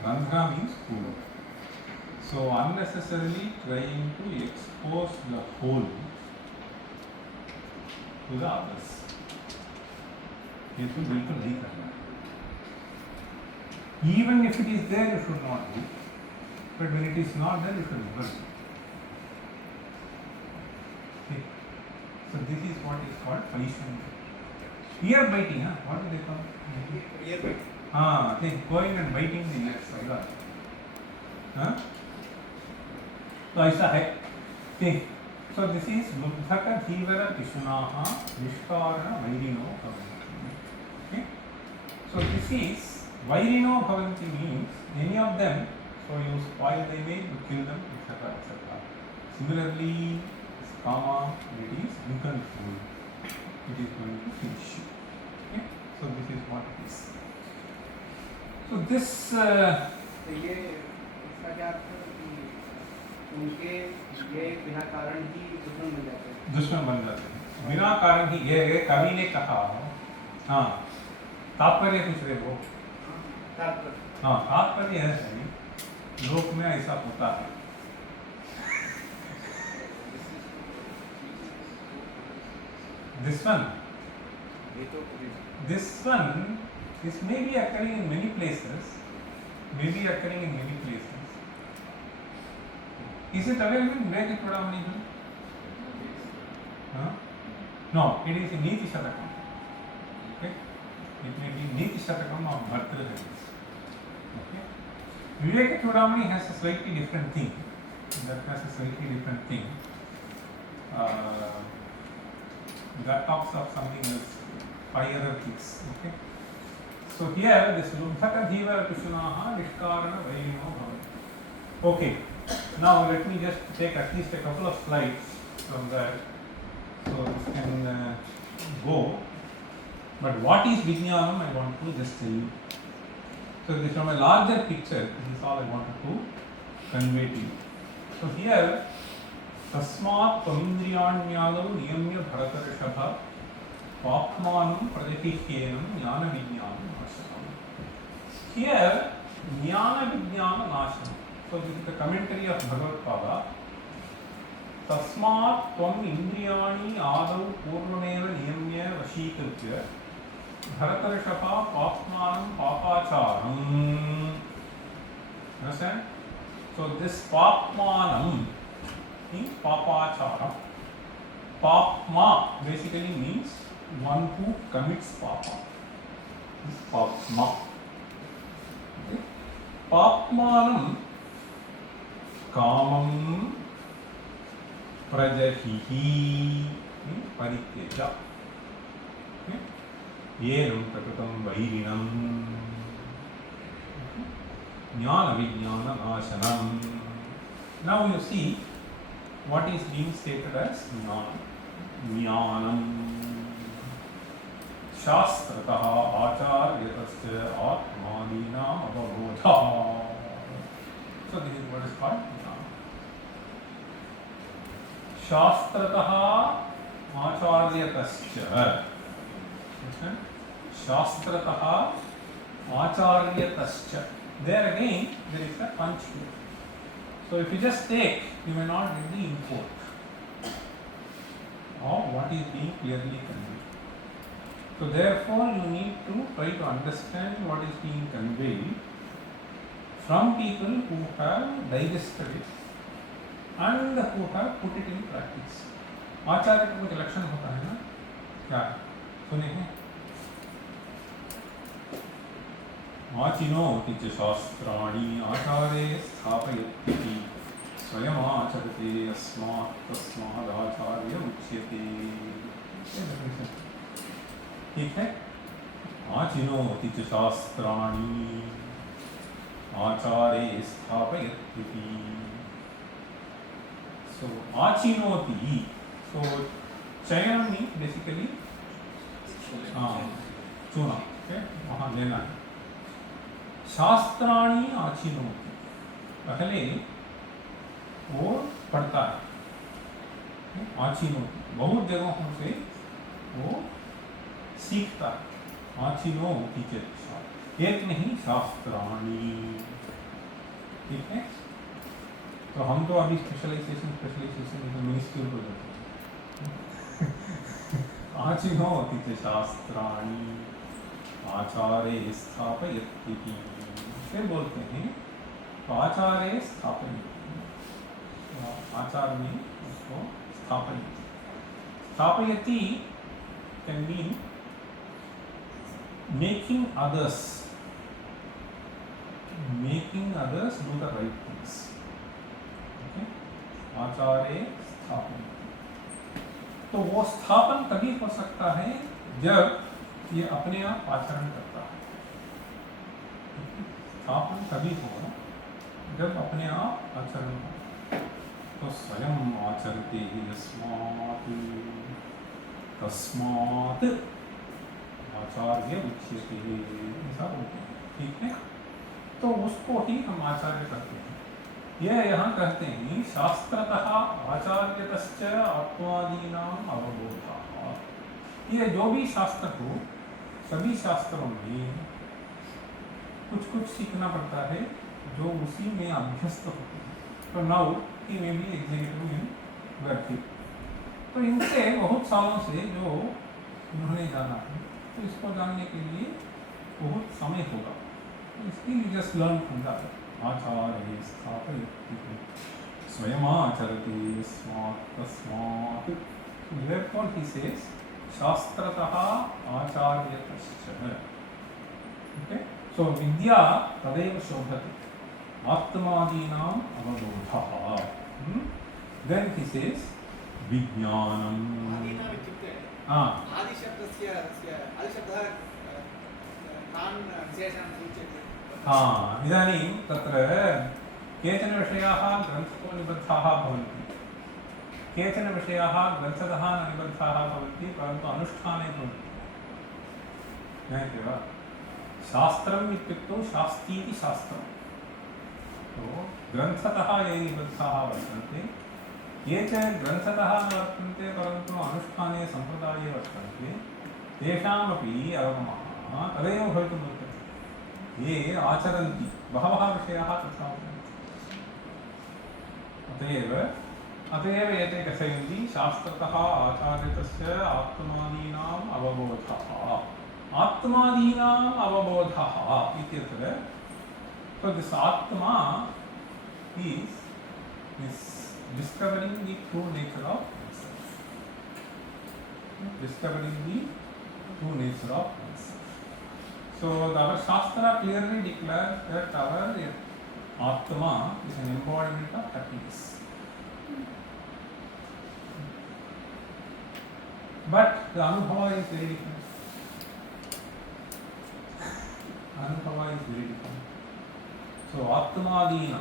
Randhra means hole. So unnecessarily trying to expose the hole to the others. ये तो बिल्कुल नहीं करना. Even if it is there, you should not do. But when it is not there, you should never do. Okay. So this is what is called punishment. Ear biting, huh? What do they call? Ear biting. हाँ, they going and biting the ears like that. हाँ? तो ऐसा है. ठीक. So this is लुब्धक धीवर पिशुनाः निष्कारण वैरिणो भवन्ति. Okay. So this is वैरिणो भवन्ति means any of them. So you spoil the image, you kill them, etc., etc. Similarly, kama, it is uncontrolled. It is going to finish. Okay. So this is what it is. So this तो ये इसका क्या अर्थ है कि उनके ये बिना कारण ही दुश्मन बन जाते हैं? दुश्मन बन जाते हैं बिना कारण ही। ये कवि ने कहा, हाँ तात्पर्य पूछ रहे हो? हाँ तात्पर्य है सही, लोक में ऐसा होता है। This one is maybe occurring in many places, maybe occurring in many places. Is it available in Vedic Pradamani? Huh? No, it is in Niti Shatakam. Okay? It may be Niti Shatakam or Bhartrahari. Okay? Viveka Chudamani has a slightly different thing. That has a slightly different thing. That talks of something else, hierarchies. Okay? So here this Lubhaka Dhiva Kusunaha Nishkarana Vairino Bhavati. Okay. Now let me just take at least a couple of slides from that. So this can go. But what is Vijnanam, I want to just tell you. So this from a larger picture, this is all I wanted to convey to you. So here, Tasmat Pamindriyanyadau Niyamya Bharatarishapha Papmanam Pradipihyenam Jnana Vijnanam Nashanam. Here, Jnana Vijnana Nashanam. So this is the commentary of Bhagavad Pada. Tasmat Tvam Indriyani Adau Purnameva Niyamya Vashikritya Bharatarishapha Papmanam Papacharam. Understand? So this Papmanam means Papacharam. Papma basically means one who commits Papa. This is Papma. Okay? Papmanam Kamam Prajahihi Parityaja. Okay? Yenam Prakatam Vairinam Jnana Vijnana Nashanam. Now you see what is being stated as Jnana. Jnanam Shastrataha Acharyatasya Atmanina Avabodha. So this is what is called Jnana. Shastrataha Acharyatasya. Shastrataha Acharyatasya. There again, there is a punch here. So if you just take, you may not get the import of what is being clearly conveyed. So therefore, you need to try to understand what is being conveyed from people who have digested it and who have put it in practice. आचार्य का कुछ लक्षण होता है ना, क्या सुने हैं? आचिनोति च शास्त्राणि आचारे स्थापयति स्वयमाचरते अस्मात् तस्मादाचार्य उच्यते. ठीक है? आचिनोति च शास्त्राणि आचारे स्थापयति. So achinoti. So chayanam means basically चुना. Okay? वहाँ लेना है. शास्त्राणी आचिनोति. पहले वो पढ़ता है. आचिनोति. बहुत जगहों से वो सीखता है. आचिनोति च. एक नहीं, शास्त्राणी. ठीक है? तो हम तो अभी स्पेशलाइजेशन तो मिनिस्ट्री हो जाते हैं. आचिनोति च शास्त्राणि आचारे स्थापयति. फिर बोलते हैं तो आचारे स्थापयति. आचार में उसको स्थापयति. स्थापयति can mean making others do the right things. Okay? आचारे स्थापन. तो वो स्थापन तभी हो सकता है जब ये अपने आप आचरण करता है. स्थापन तभी होगा जब अपने आप आचरण हो. तो स्वयं आचरते यस्मात् तस्मात् आचार्य उच्यते. ऐसा बोलते हैं. ठीक है? तो उसको ही हम आचार्य कहते हैं। ये यहाँ कहते हैं शास्त्रतः आचार्यतश्च आत्मादीनाम अवबोधः। ये जो भी शास्त्र हो, सभी शास्त्रों में कुछ कुछ सीखना पड़ता है जो उसी में अभ्यस्त होते हैं। तो now he may be executive in working. तो इनसे बहुत सालों से जो उन्होंने जाना है, तो इसको जानने के लिए बहुत समय होगा। तो इसकी जस्ट लर्न फ्रॉम दैट। आचार्य स्थापयति स्वयं आचरति यस्मात् तस्मात्। Therefore he says शास्त्रतः आचार्यतश्च। Okay? So विद्या तदेव शोभते आत्मादीनाम् अवबोधः। Then he says विज्ञानम्। आदीनाम् इत्युक्ते आदिशब्दस्य आदिशब्दः कान् विशेषान् सूचयति? इदानीं तत्र केचन विषयाः ग्रन्थतो निबद्धाः भवन्ति, केचन विषयाः ग्रन्थतः न निबद्धाः भवन्ति, परन्तु अनुष्ठाने भवन्ति। ज्ञायते वा? शास्त्रम् इत्युक्तौ शास्तीति शास्त्रं। तो ग्रन्थतः ये निबद्धाः वर्तन्ते, ये च ग्रन्थतः वर्तन्ते परन्तु अनुष्ठाने सम्प्रदाये वर्तन्ते, तेषामपि अवगमः तदेव भवितुम् अर्हति। ये आचरन्ति, बहवः विषयाः तथा भवन्ति। अतएव एते कथयन्ति शास्त्रतः आचार्यतस्य आत्मादीनाम् अवबोधः। आत्मादीनाम् अवबोधः इत्यत्र so this atma is discovering the true nature of oneself. Discovering the true nature of oneself. So our Shastra clearly declares that our Atma is an embodiment of happiness. But the Anubhava is very different. Anubhava is very different. So Atmadina.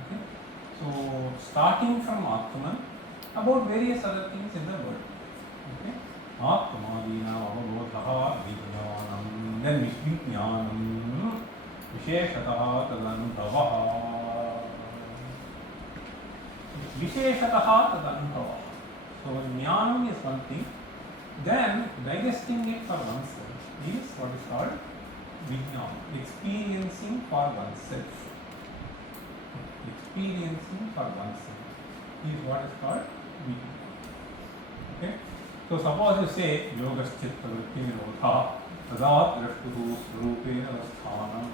Okay? So starting from Atman, about various other things in the world. Okay? Atmadina avabodhaha vijnanam, then vijnanam visheshataha tadanubhavaha. Visheshataha tadanubhavaha. So jnanam is one thing, then digesting it for oneself is what is called vijnana, experiencing for oneself. Experiencing for oneself is what is called vijnana. Okay? So suppose you say yogaschitta vritti nirodha tadat drashtuhu swarupena avasthanam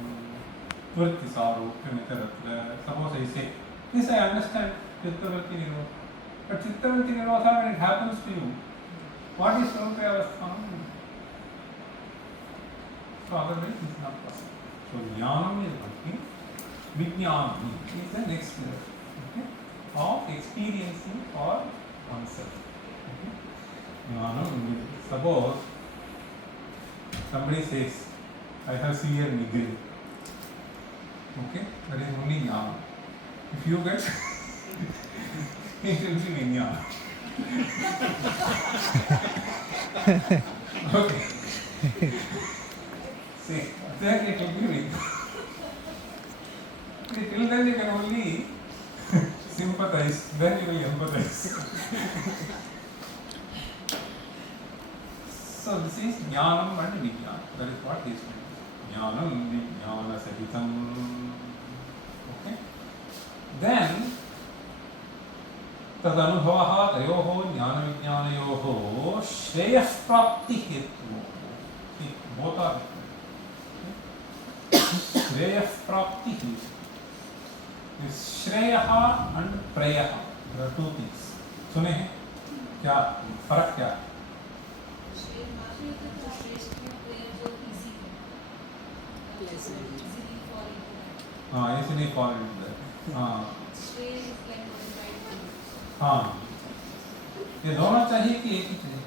vritti sarupyam itaratra. Suppose I say, this I understand, chitta vritti nirodha. But chitta vritti nirodha, when it happens to you, what is swarupena avasthanam? So otherwise it is not possible. So jnanam is one thing, vijnanam is the next level, okay, of experiencing for oneself. Okay? Jnanam, suppose somebody says, I have severe migraine. Okay, that is only jnana. If you get it will be vijnana. Okay. See, exactly it will be vijnana. Till then you can only sympathize, then you will empathize. So this is jnanam and vijnana. That is what this means. Jnanam vijnana sahitam. Okay. Then तदनुभवः तयोः ज्ञानविज्ञानयोः श्रेयःप्राप्ति हेतुः. Both are श्रेयःप्राप्ति हेतुः. श्रेयः and प्रेयः, there are two things. सुने हैं क्या फर्क क्या है? हाँ, इसलिए फॉर हाँ हाँ, ये दोनों चाहिए कि एक ही चाहिए?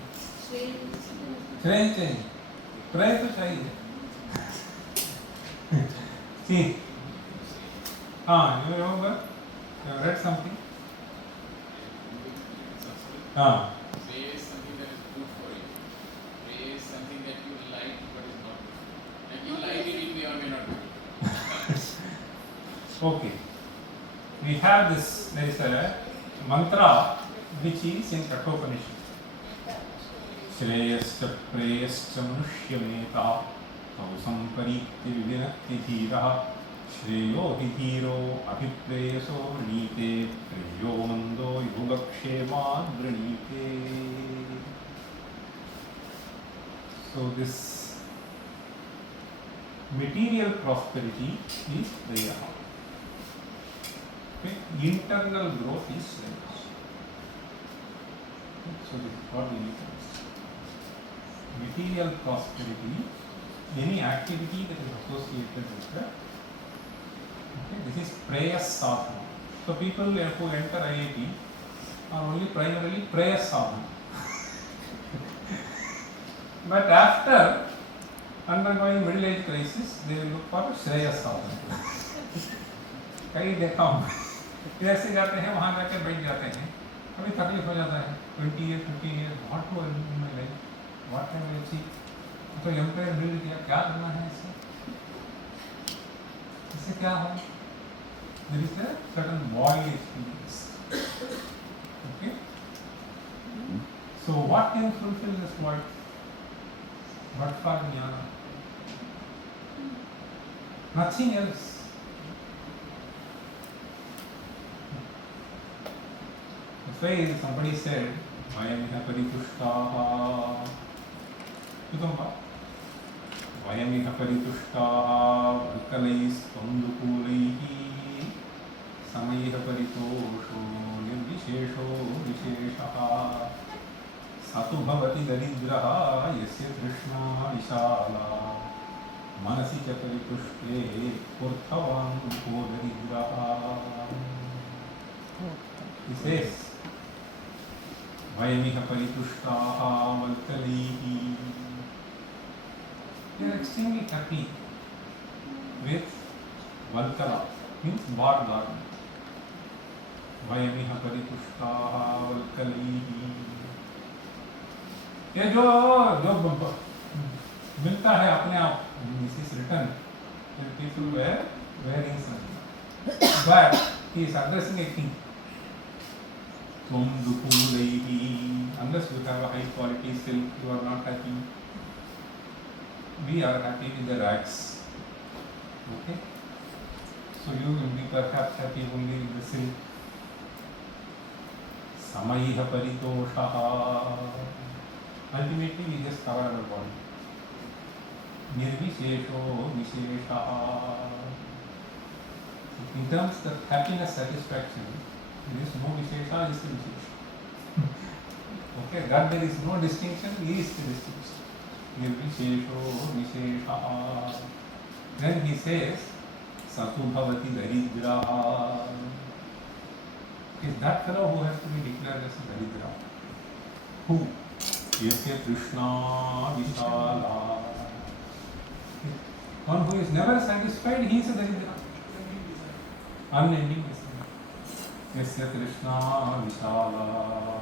श्रेय चाहिए, प्रेय तो चाहिए. See, you remember? You have read something? Pray is something that is good for you. Pray is something that you like but is not good. And you like it, it may or may not be good. Okay. We have this, there is a mantra which is in Kathopanishad. Shreyascha preyascha manushyameta tausam parikti vinakti dhiraha shreyo hidhiro abhipreyaso nite preyo mando yogakshema dranite. So this material prosperity is preyaha. Okay. Internal growth is shreyas. So this is what we need to understand. Material prosperity, any activity that is associated with that. Okay, this is prayas sadhana. So people who enter IIT are only primarily prayas sadhana. But after undergoing middle age crisis, they will look for shreyas sadhana. कई देखा हूँ इधर से जाते हैं वहाँ जाकर बैठ जाते हैं कभी तकलीफ हो जाता है 20 years 15 years what to in my life what can I achieve तो एम्पायर बिल्ड किया क्या करना है इससे क्या हो there is a certain void experience okay so what can fulfill this void but for jnana nothing else. That's why somebody said, Vayamiha paritushtaha. Kutumba. Vayamiha paritushtaha valkalais pandukulaihi samayiha paritosho nirvishesho visheshaha satu bhavati daridraha yasya trishna vishala manasi cha paritushte purthavam ko daridraha. He says, Vayamiha paritushtaha valkalihi. They are extremely happy with valkala, means barred garden. Vayamiha paritushtaha valkalihi. ये जो मिलता है अपने आप, this is written, and people were wearing something. But he is addressing a king. Unless you have a high quality silk, you are not happy. We are happy with the rags. Okay? So you will be perhaps happy only with the silk. Samayiha paritoshaha. Ultimately, we just cover our body. Nirvishesho visheshaha. In terms of happiness, satisfaction, there is no vishesha, is the vishesha. Okay, that there is no distinction, is the distinction. Nirvishesho visheshaha. Then he says, Satu bhavati daridraha. Is that fellow who has to be declared as a daridra? Who? Yasya Krishna Vishala. One who is never satisfied, he is a daridra. Unending is Yasya Krishna Vishala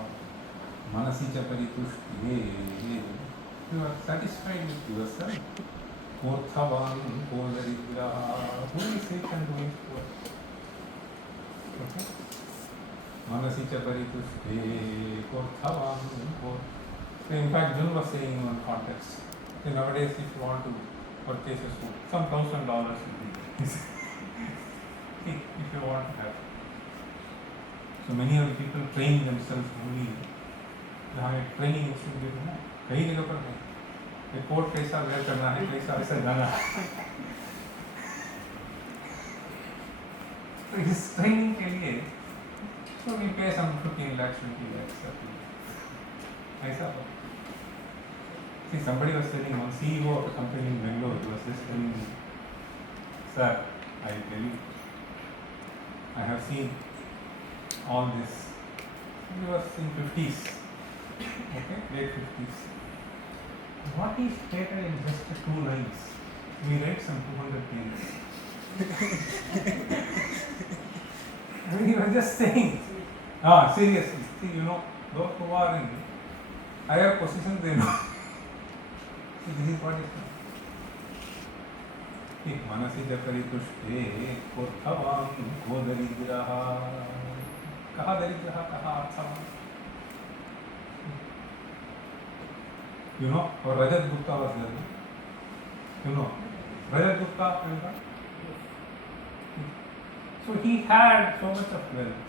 Manasi cha paritushte. You are satisfied with yourself. Purthavan Kodaridra. Who is sick and doing poor? Okay. Manasi cha paritushte. Purthavan Kodaridra. In fact, Jun was saying in one context, nowadays if you want to purchase a suit, some $1,000 will be if you want to have. So many of the people train themselves only. Training institute है ना, कई जगह पर है, coat कैसा where करना है, कैसा वैसा जाना है. तो इस ट्रेनिंग के लिए so we pay some 15 lakhs, 20 lakhs, 30 lakhs. ऐसा हो. See, somebody was telling, one CEO of a company in Bangalore, he was just telling me, sir, I tell you, I have seen all this. He was in 50s, okay, late 50s. What is stated in just 2 lines? We read some 200 pages. He was just saying, seriously, see, you know, those who are in higher positions, they know. See, this is what is. मनसि च परितुष्टे कोऽर्थवान् को दरिद्रः कः दरिद्रः कः अर्थवान् You know, or Rajat Gupta was there. You know, Rajat Gupta, remember? So he had so much of wealth,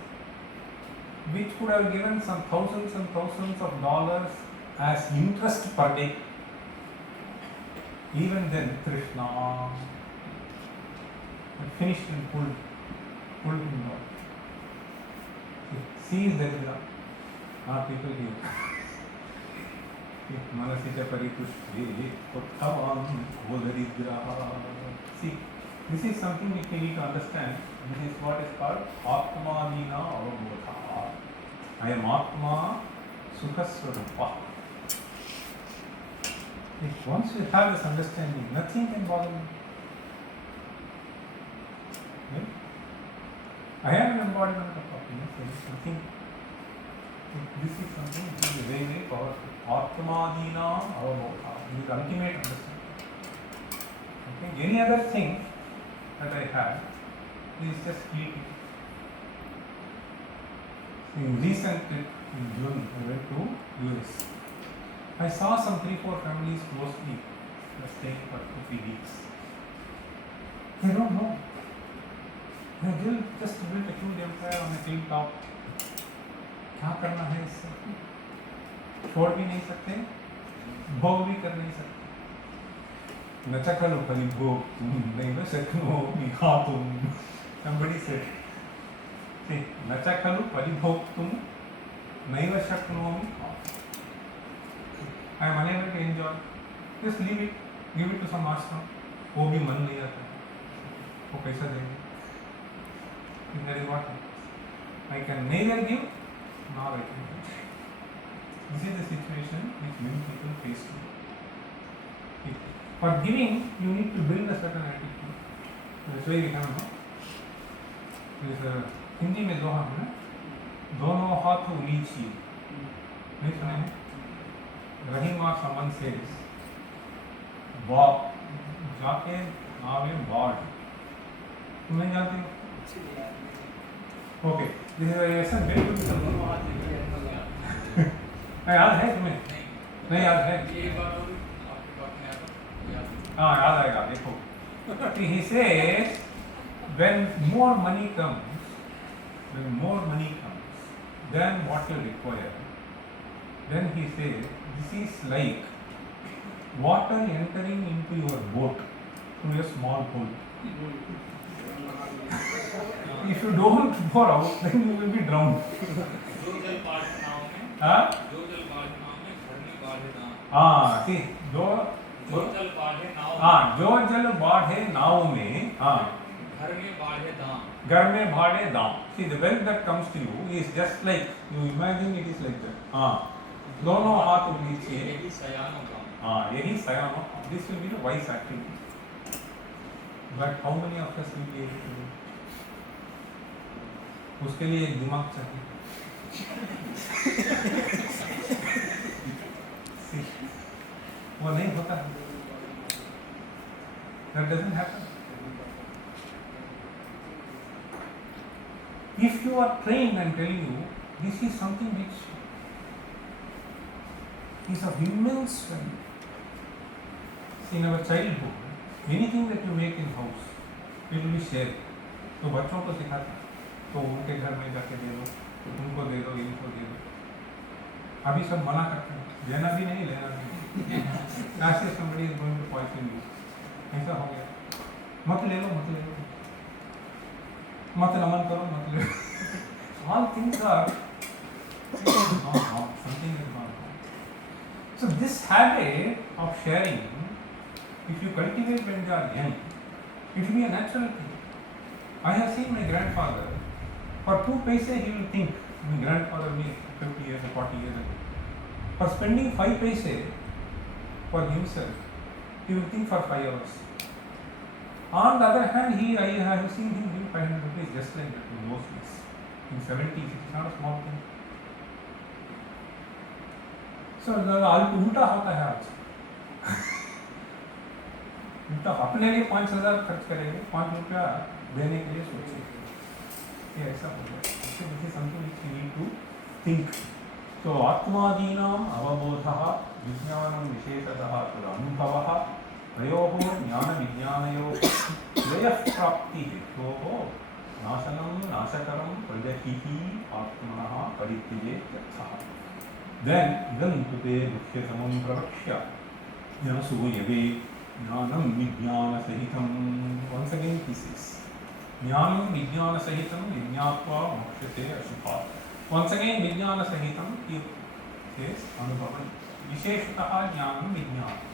which could have given some thousands and thousands of dollars as interest per day. Even then, Krishna finished and pulled him down. See is Daridra, not people here. मनसि च परितुष्टे कोऽर्थवान् को दरिद्रः. See, this is something which we need to understand. This is what is called Atmadina Avabodha. I am Atma Sukhaswarupa. Once we have this understanding, nothing can bother me. Right? I am an embodiment of happiness. There is nothing. This is something which is very, very powerful. Atmadina Avabodha. This is ultimate understanding. Okay? Any other thing that I have is just fleeting. In recent trip in June, I went to US. I saw some 3-4 families closely staying for 2-3 weeks. They don't know. They just built a huge empire on a hilltop. क्या करना है इससे? छोड़ भी नहीं सकते, भोग भी कर नहीं सकते. न चखलु परिभोग तुम नैव शक्नोमि खातुम. Somebody said, see, न चखलु परिभोग तुम नैव शक्नोमि खातुम. I am unable to enjoy. Just leave it, give it to some ashram. वो भी मन नहीं आता, वो पैसा देंगे. That is what I can neither give nor I can give. This is the situation which many people face today. For giving, you need to build a certain attitude. That's why we have Hindi में दोहा है ना, दोनों हाथ उलीचिए. नहीं सुने हैं? रहीमा समन से जाके नावे बाढ़. तुम नहीं जानते हो? ओके, दिस इज ऐसा वेरी गुड. याद है तुम्हें? नहीं याद है? हाँ याद आएगा. देखो, he says when more money comes than what you require, then he says this is like water entering into your boat through a small hole. If you don't pour out, then you will be drowned. हाँ? हाँ, see, जो जल बाढ़े नाव में, हाँ, घर में बाढ़े दाम. See, the wealth that comes to you is just like, you imagine it is like that. हाँ, दोनों हाथ उलीचिए. हाँ, यही सयानो. This will be the wise activity. But how many of us will be able to do? उसके लिए एक दिमाग चाहिए. वो नहीं होता. That doesn't happen. If you are trained and telling you this is something which is of immense value. In our childhood, anything that you make in house, it will be shared. तो बच्चों को सिखाते, तो उनके घर में जाके दे दो, उनको दे दो, इनको दे दो. अभी सब मना करते हैं, लेना भी नहीं, लेना भी नहीं. ऐसे somebody is going to poison you. ऐसा हो गया. मत ले लो, मत ले लो. मत नमन करो, मत ले लो. All things are something is wrong. So this habit of sharing, if you cultivate when you are young, it will be a natural thing. I have seen my grandfather, for 2 paise he will think, my grandfather me 50 years or 40 years ago, for spending 5 paise for himself, he will think for 5 hours. On the other hand, I have seen him give 500 rupees just like that in those days. In 70s, it's not a small thing. So, उल्टा होता है आज. तो अपने लिए 5,000 खर्च करेंगे, 5 रुपया देने के लिए सोचेंगे, ये ऐसा हो गया. This is something which we need to think. So आत्मादीनाम् अवबोधः विज्ञानं विशेषतः तदनुभवः तयोः ज्ञानविज्ञानयोः द्वयः प्राप्तिहेतोः नाशनं नाशकरं प्रजहिः आत्मनः परित्यजेत्यर्थः. Then idam कृते मुख्यतमं प्रवक्ष्य ज्ञानसूयवे ज्ञानं विज्ञानसहितं. Once again he says ज्ञानं विज्ञानसहितं विज्ञात्वा मोक्ष्यते अशुभात्. Once again विज्ञानसहितं he says अनुभवं विशेषतः ज्ञानं विज्ञानं.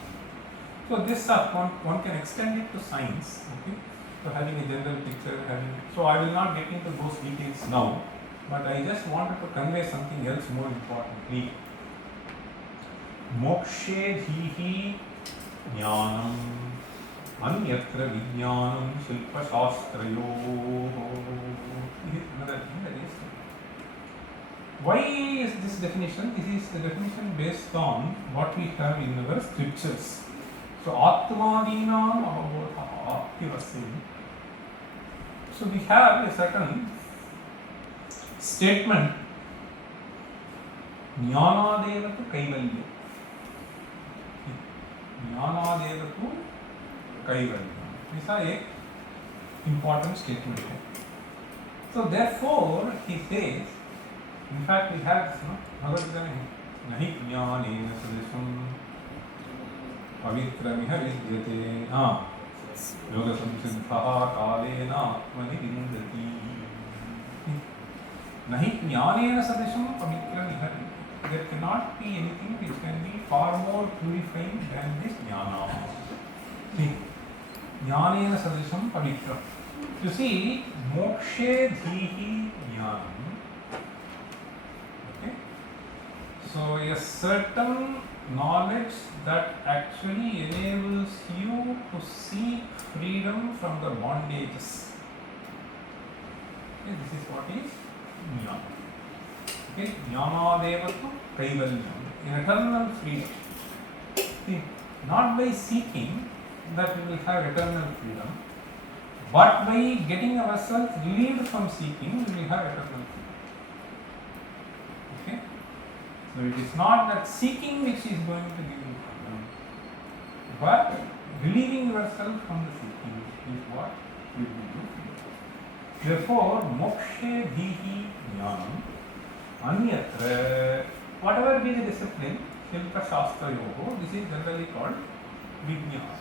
So this one can extend it to science, okay? So having a general picture, so I will not get into those details now, but I just wanted to convey something else more importantly. Mokshe dhihi jnanam anyatra vijnanam shilpa shastrayoh. This is another thing that is. Why is this definition? This is the definition based on what we have in our scriptures. So Atmadinam Avabodha, he was saying. So we have a certain statement, Jnanadevatu Kaivalya. Jnanadevatu Kaivalya. This is an important statement. So therefore, he says, in fact we have this, Bhagavad Nahi Jnanena Sadesham पवित्रमिह विद्यते योगसंसिद्धः कालेन आत्मनि विन्दति. नहि ज्ञानेन सदृशं पवित्रमिह. There cannot be anything which can be far more purifying than this jnana. See, ज्ञानेन सदृशं पवित्रम्. You see, mokshe dhihi jnanam. Okay, so a certain knowledge that actually enables you to seek freedom from the bondages. Okay, this is what is jnana. Okay, jnanadevatu kaivalyam, eternal freedom. See, not by seeking that we will have eternal freedom, but by getting ourselves relieved from seeking, we will have eternal freedom. Okay. So it is not that seeking which is going to give you freedom, but relieving yourself from the seeking is what will give you freedom. Therefore, mokshe dhihi jnanam anyatra, whatever be the discipline, shilpa shastrayoho, this is generally called vijnana.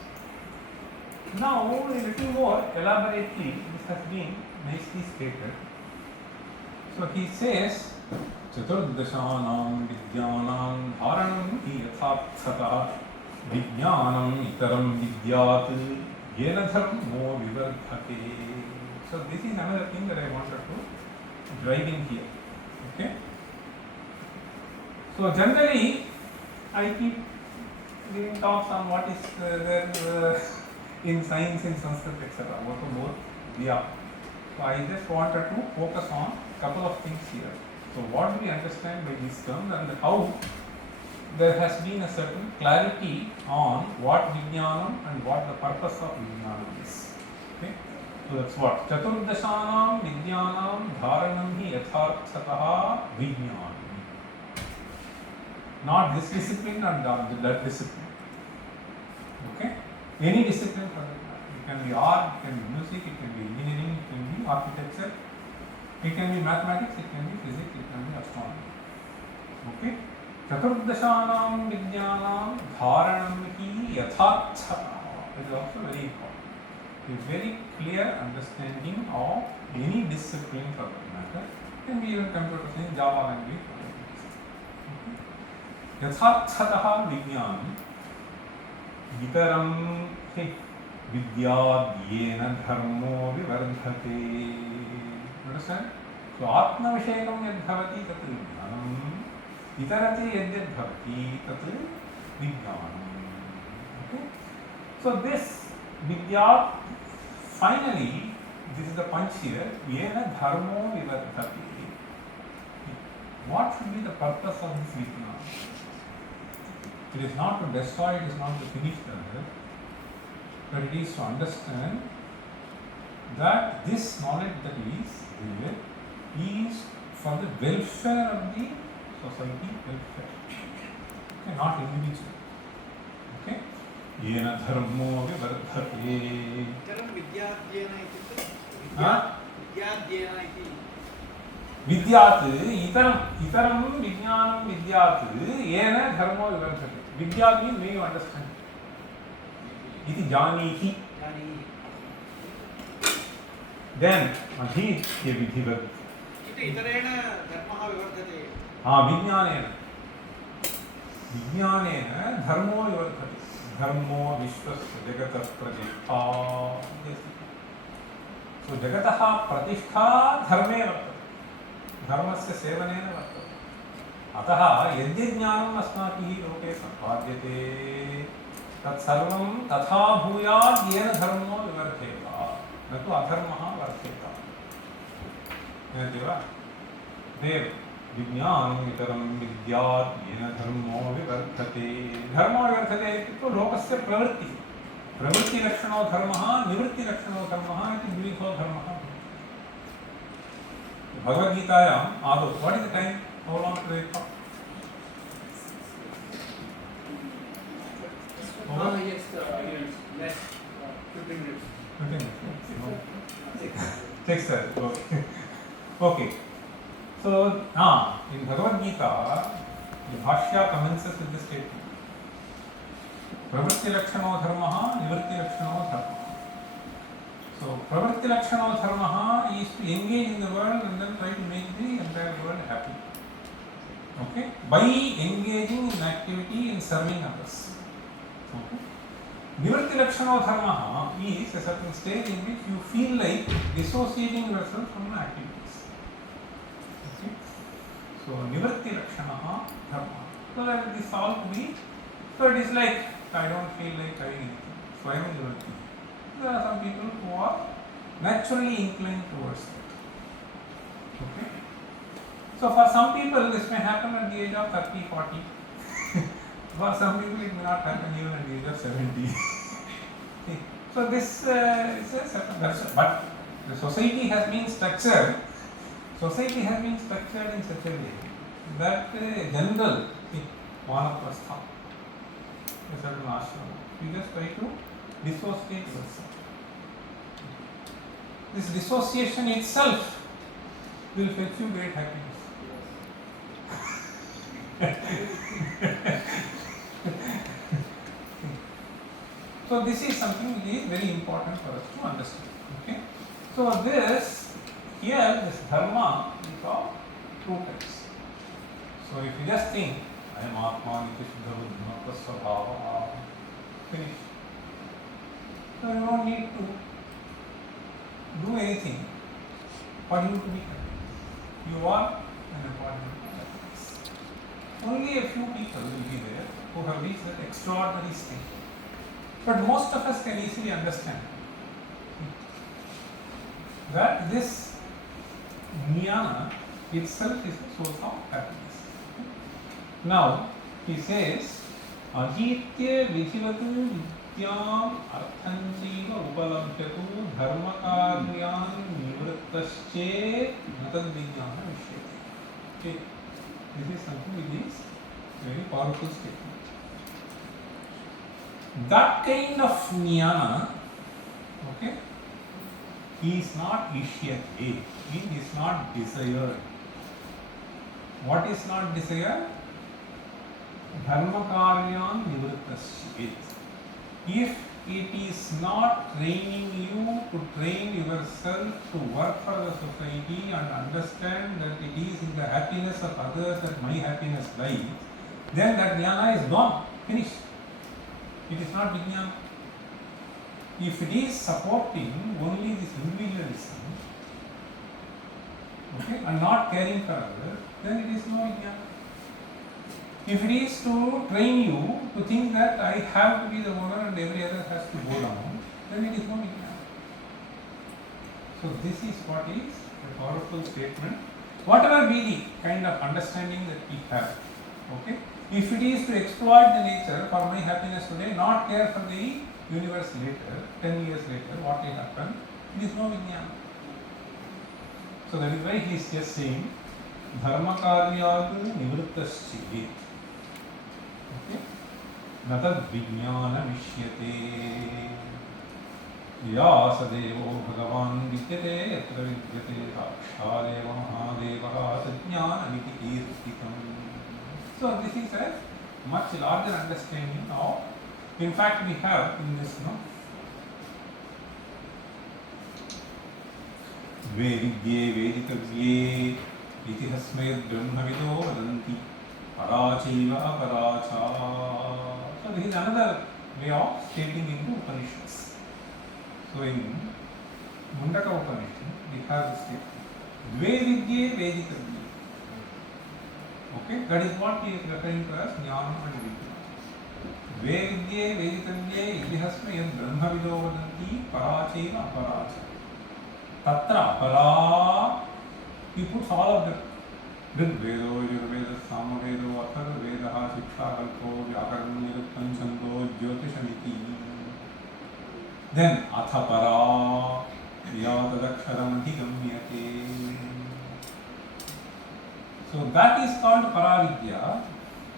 Now, a little more elaborately, this has been nicely stated. So he says, चतुर्दशानां विद्यानां धारणं हि यथार्थतः विज्ञानम् इतरं विद्यात् येन धर्मो विवर्धते. So this is another thing that I wanted to drive in here. Okay. So generally, I keep giving talks on what is there in science, in Sanskrit, etc. What are more? Yeah. So I just wanted to focus on a couple of things here. So what do we understand by this term, and how there has been a certain clarity on what vijnanam and what the purpose of vijnanam is. Okay? So that's what Chaturdashanam Vijnanam Dharanam hi yatharthatah Vijnanam. Not this discipline and that discipline. Okay? Any discipline for that matter. It can be art, it can be music, it can be engineering, it can be architecture, it can be mathematics, it can be physics, it can be astronomy. Okay? Chaturdashanam Vijnanam Dharanam hi yatharthatah is also very important. A very clear understanding of any discipline for that matter. It can be even computer science, Java language. Yatharthatah Vijnanam Itaram Vidyādyena Dharmo Vivardhate. Understand? So Atma Vishayam Yad Bhavati Tat Vijnanam Itarati Yad Yad Bhavati Tat Vijnanam. Okay? So this Vidya, finally, this is the punch here, Yena Dharmo Vivardhate. What should be the purpose of this Vijnana? It is not to destroy, it is not to finish the earth. but it is to understand that this knowledge that is there is for the welfare of the society, welfare, okay, not individual. Okay, yena dharmo vivardhate. इतरं विद्याध्ययन इत्युक्ते विद्याध्ययन इति विद्यात् इतरं विज्ञानं विद्यात् येन धर्मो विवर्धते. विद्यात् means may you understand. इति जानीहि. Then अधीत्य विधिवत्. इति इतरेण धर्मः विवर्धते. विज्ञानेन धर्मो विवर्धते. धर्मो विश्वस्य जगतः प्रतिष्ठा. So जगतः प्रतिष्ठा धर्मे वर्तते. धर्मस्य सेवनेन वर्तते. अतः यद्यज्ञानम् अस्माभिः लोके सम्पाद्यते तत्सर्वं तथा भूयात् येन धर्मो विवर्धेत, न तु अधर्मः वर्धेत. ज्ञायते वा? देव विज्ञानम् इतरं विद्यात् येन धर्मो विवर्धते. धर्मो विवर्धते इत्युक्ते लोकस्य प्रवृत्तिः. प्रवृत्तिलक्षणो धर्मः, निवृत्तिलक्षणो धर्मः इति द्विविधो धर्मः. भगवद्गीतायाम् आदौ what is the time? How long to wait for? Yes, less 15 minutes. 15 minutes. 6. Okay. Okay. So, in Bhagavad Gita, the Bhashya commences with the statement. Pravritti lakshano dharmaha, nivritti lakshano dharmaha. So, pravritti lakshano dharmaha is to engage in the world and then try to make the entire world happy. Okay? By engaging in activity and serving others. Okay? Nivritti lakshano dharmaha is a certain stage in which you feel like dissociating yourself from the activities. Okay? So, nivritti lakshanaha dharma. So, that this all to be, so it is like, I don't feel like doing anything. So, I am nivritti. There are some people who are naturally inclined towards it. Okay? So for some people this may happen at the age of 30, 40. For some people it may not happen even at the age of 70. Okay. So this is a certain, but the society has been structured. Society has been structured in such a way that general vanaprastha, a certain ashrama, you just try to dissociate yourself. This dissociation itself will fetch you great happiness. So this is something which is very important for us to understand. Okay. So this here, this dharma is of two types. So if you just think, I am Atma, Niti Shuddha Buddha, Prasvabhava, finish. So you don't need to do anything for you to be happy. You are an embodiment of happiness. Only a few people will be there who have reached that extraordinary state. But most of us can easily understand that this jnana itself is the source of happiness. Now, he says, Ajitya vidhivatu vidyam arthanchiva upalabhyatu dharmakaryan nivrittasche natad vijnana vishyate. Okay, this is something which is a very powerful statement. That kind of jnana, okay, is not ishyate, it is not desired. What is not desired? Dharmakaryan nivrittasche. If it is not training you to train yourself to work for the society and understand that it is in the happiness of others that my happiness lies, then that jnana is gone, finished. It is not vijnana. If it is supporting only this individualism, okay, and not caring for others, then it is no vijnana. If it is to train you to think that I have to be the owner and every other has to go down, then it is no vijnana. So this is what is a powerful statement. Whatever be the kind of understanding that we have, okay, if it is to exploit the nature for my happiness today, not care for the universe later, 10 years later, what will happen? There is no Vijnana. So that is why he is just saying, Dharma karyat nivrittaschi. Okay? Natad Vijnana vishyate. Ya sadevo bhagavan vidyate yatra vidyate akshadeva mahadevaha tajnana niti kirtitam. So this is a much larger understanding of, in fact we have in this, Vedidye veditavye itihasmed brahmavido vadanti parachiva aparacha. So this is another way of stating into Upanishads. So in Mundaka Upanishad we have this statement. Vedidye veditavye. Okay, that is what he is referring to as jnana and vijnana. Vedidye veditavye itihasmed brahmavido vadanti parachiva aparacha. Tatra, para, he puts all of them. Rig Vedo, Yurveda, Samavedo, Athar Veda, Shiksha, Kalpo, Vyakaran, Niruppan, Chando, Jyotishamiti. Then Atha para, Yatadaksharam Adhigamyate. So that is called Paravidya,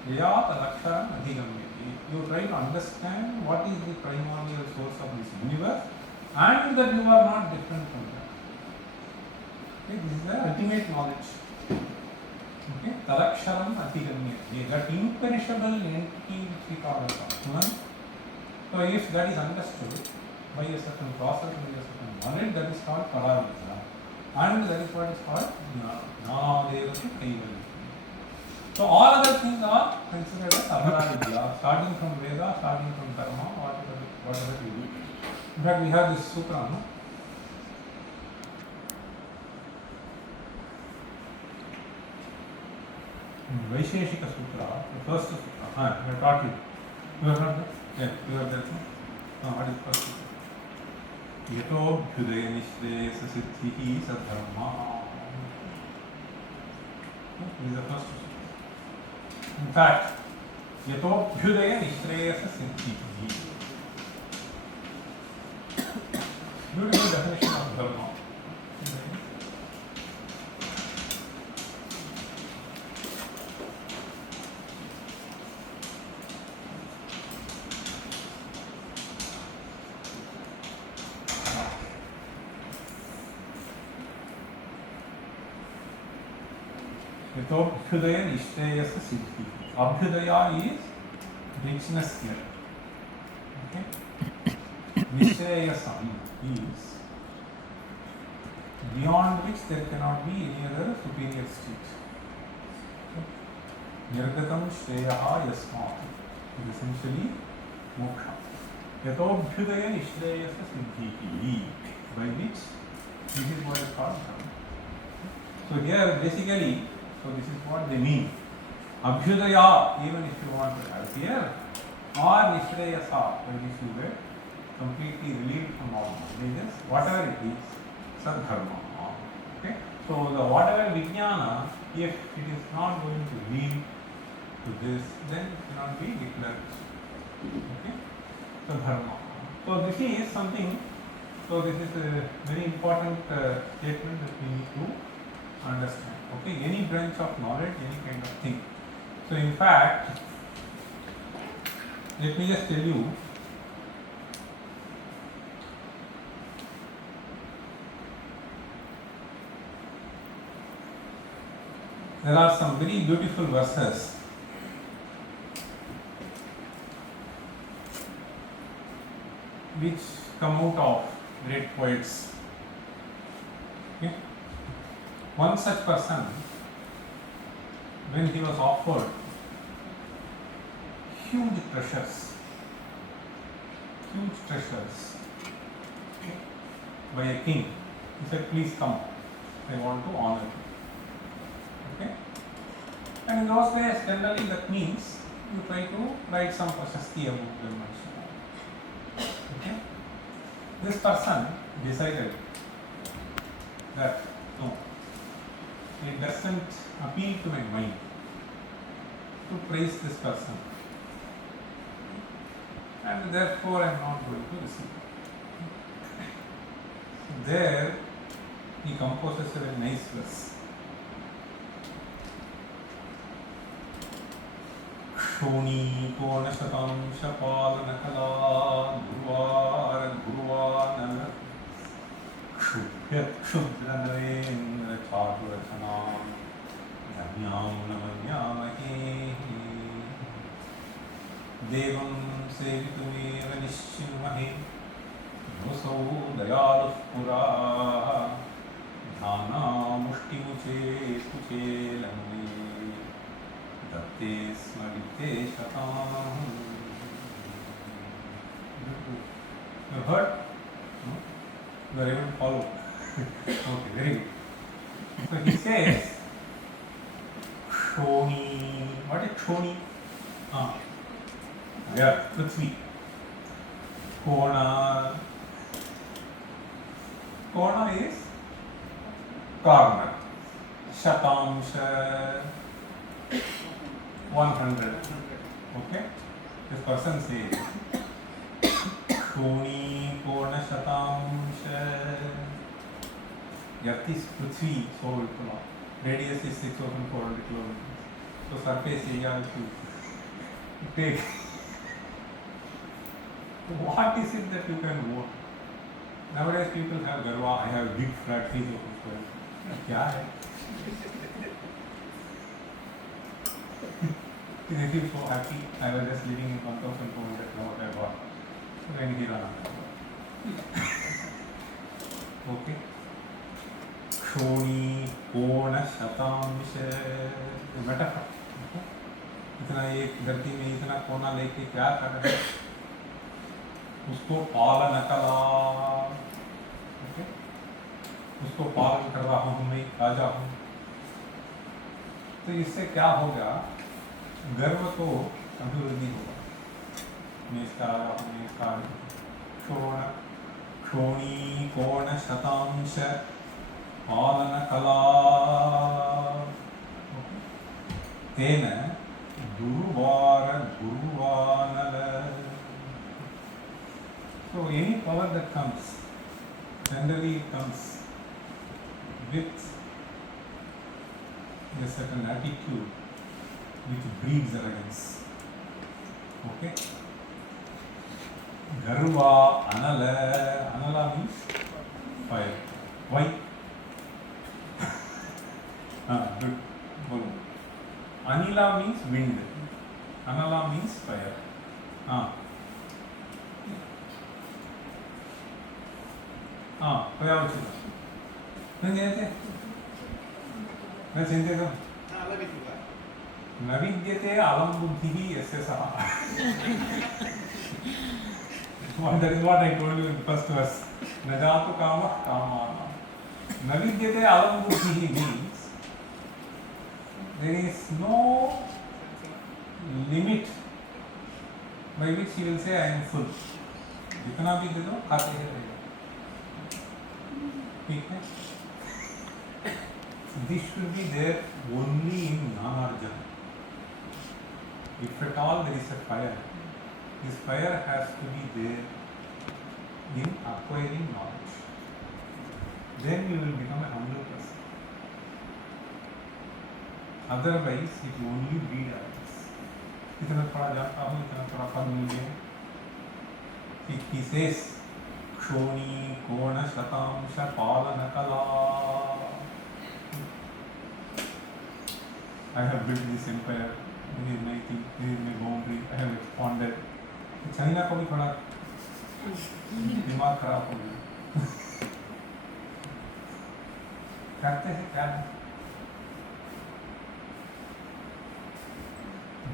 Yatadaksharam Adhigamyate. You try to understand what is the primordial source of this universe and that you are not different from that. Okay, this is the ultimate knowledge. Okay, Tadaksharam Adhigamyate, that imperishable entity which we call as Atman. So if that is understood by a certain process, by a certain knowledge, that is called Paravidya. And that is what is called Jnanadevati Kaivalya. So all other things are considered as Aparavidya, starting from Veda, starting from Karma, whatever you do. In fact, we have this sutra, no? Vaisheshika Sutra, the first sutra. We have taught you. You have heard that? Yeah, you have that. What is the first sutra? Yato bhyudaya nishreyasa siddhihi sadharma. This is the first sutra. In fact, Yato bhyudaya nishreyasa siddhihi. Beautiful definition of dharma. So, Abhyudaya Nishreyasa Siddhi. Abhyudaya is richness here. Okay? Nishreyasam is beyond which there cannot be any other superior state. Nirgatam Shreyaha Yasmat is essentially moksha. Yato Abhyudaya Nishreyasa Siddhi, by which this is what is called dharma. So here basically, so this is what they mean. Abhyudaya, even if you want to have here, or Nishreyasa, when you get completely relieved from all knowledges, whatever it is, sadharma. Okay? So the whatever vijnana, if it is not going to lead to this, then it cannot be declared. Okay? So dharma. So this is something, so this is a very important statement that we need to understand. Okay, any branch of knowledge, any kind of thing. So in fact, let me just tell you, there are some very beautiful verses which come out of great poets. Okay? One such person, when he was offered huge treasures by a king, he said, please come, I want to honor you. Okay? And in those days, generally that means you try to write some prashasti about them and so on. Okay? This person decided that no, it doesn't appeal to my mind to praise this person. and therefore I am not going to receive. So there he composes a very nice verse. Shoni Kona Shatamsha Palanakala Guruvar Guruvanala Shubhyat Shudranarendra Chaturachanam Dhanyam Namanyamahe Devam Sevitumeva Nishchimahe Yosau Dayaluh Pura Dhana Mushtimuche Kuche Lamne Datte Smarite Shatam. You heard? No? You are able to follow? Okay, very good. So he says, Shoni. What is Shoni? Yeah, Prithvi. Kona. Kona is corner. Shatamsha. 100. Okay? This person says Shoni Kona Shatamsha. Earth is Prithvi, so radius is 6,400 kilometers. So surface area if you take. What is it that you can vote? Nowadays people have garva, I have big flat 3,000 square. Kya hai? I feel so happy. I was just living in 1,400 what I bought. When he ran okay. Shoni Kona Shatamsha. Metaphor. इतना एक धरती में इतना कोना लेके क्या कर रहे हैं? उसको पालन कला. ओके? उसको पालन कर रहा हूँ मैं, राजा हूँ. तो इससे क्या होगा? गर्व तो अभिवृद्धि होगा. मैं इसका राजा हूँ, मैं इसका शोण शोणी कोण शतांश पालन कला. तेन दुर्वार गुरुवानल. So any power that comes, generally it comes with a certain attitude which breeds arrogance. Okay? Garva anala. Anala means fire. Why? Good. Anila means wind. Anala means fire. क्या उचित नहीं है मैं चिंतित हूँ न विद्यते अलम बुद्धिः यस्य सः. That is what I told you in first verse. न जातु कामः कामानां. न विद्यते अलम बुद्धिः means there is no limit by which he will say I am full. जितना भी दे दो खाते ही रहेगा. ठीक है? This should be there only in Jnanarjana. If at all there is a fire, this fire has to be there in acquiring knowledge. Then you will become a humble person. Otherwise, it will only breed arrogance. इतना थोड़ा जानता हूँ, इतना थोड़ा पढ़ लीजिए. He says, Shoni Kona Shatamsha Palana Kala. I have built this empire. This is my thing. This is my boundary. I have expanded. China को भी थोड़ा दिमाग खराब हो गया. करते हैं क्या?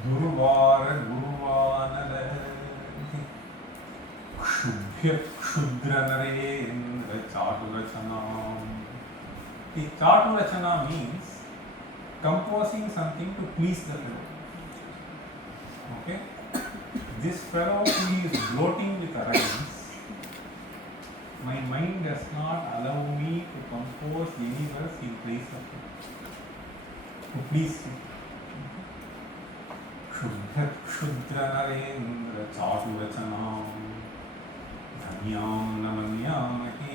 दुर्वार गुरुवानल. Shubhya Shudranarendra Chaturachanam. The Chaturachana means composing something to please the fellow. Okay? This fellow who is gloating with arrogance, my mind does not allow me to compose any verse in place of him. To please him. Shubhya Shudra Narendra Chaturachanam Dhanyam Namanyamahe.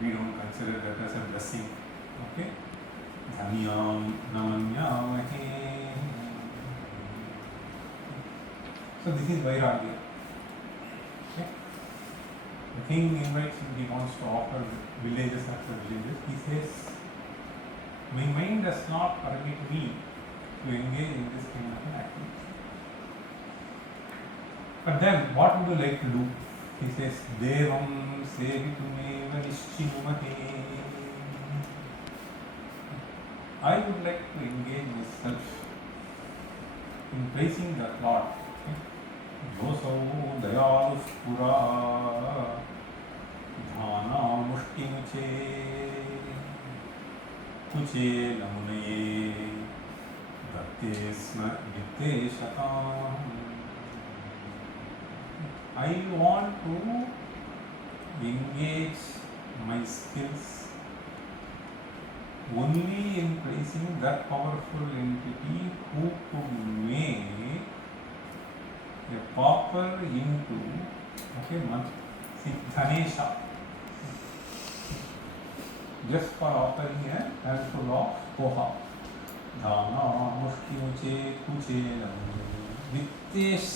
We don't consider that as a blessing. Okay? Dhanyam Namanyamahe. So this is Vairagya. Okay? The king invites him, he wants to offer villages after villages. He says, my mind does not permit me to engage in this kind of an activity. But then, what would you like to do? He says, Devam Sevitumeva Nishchinumahe. I would like to engage myself in praising that Lord. Yosau Dayalus Pura Dhana Mushtimuche Kuche Lamunaye Bhaktesma Vitteshatam. I want to engage my skills only in praising that powerful entity who could make a pauper into Dhanesha, just for offering a handful of poha. Dhana mushkimuche kuche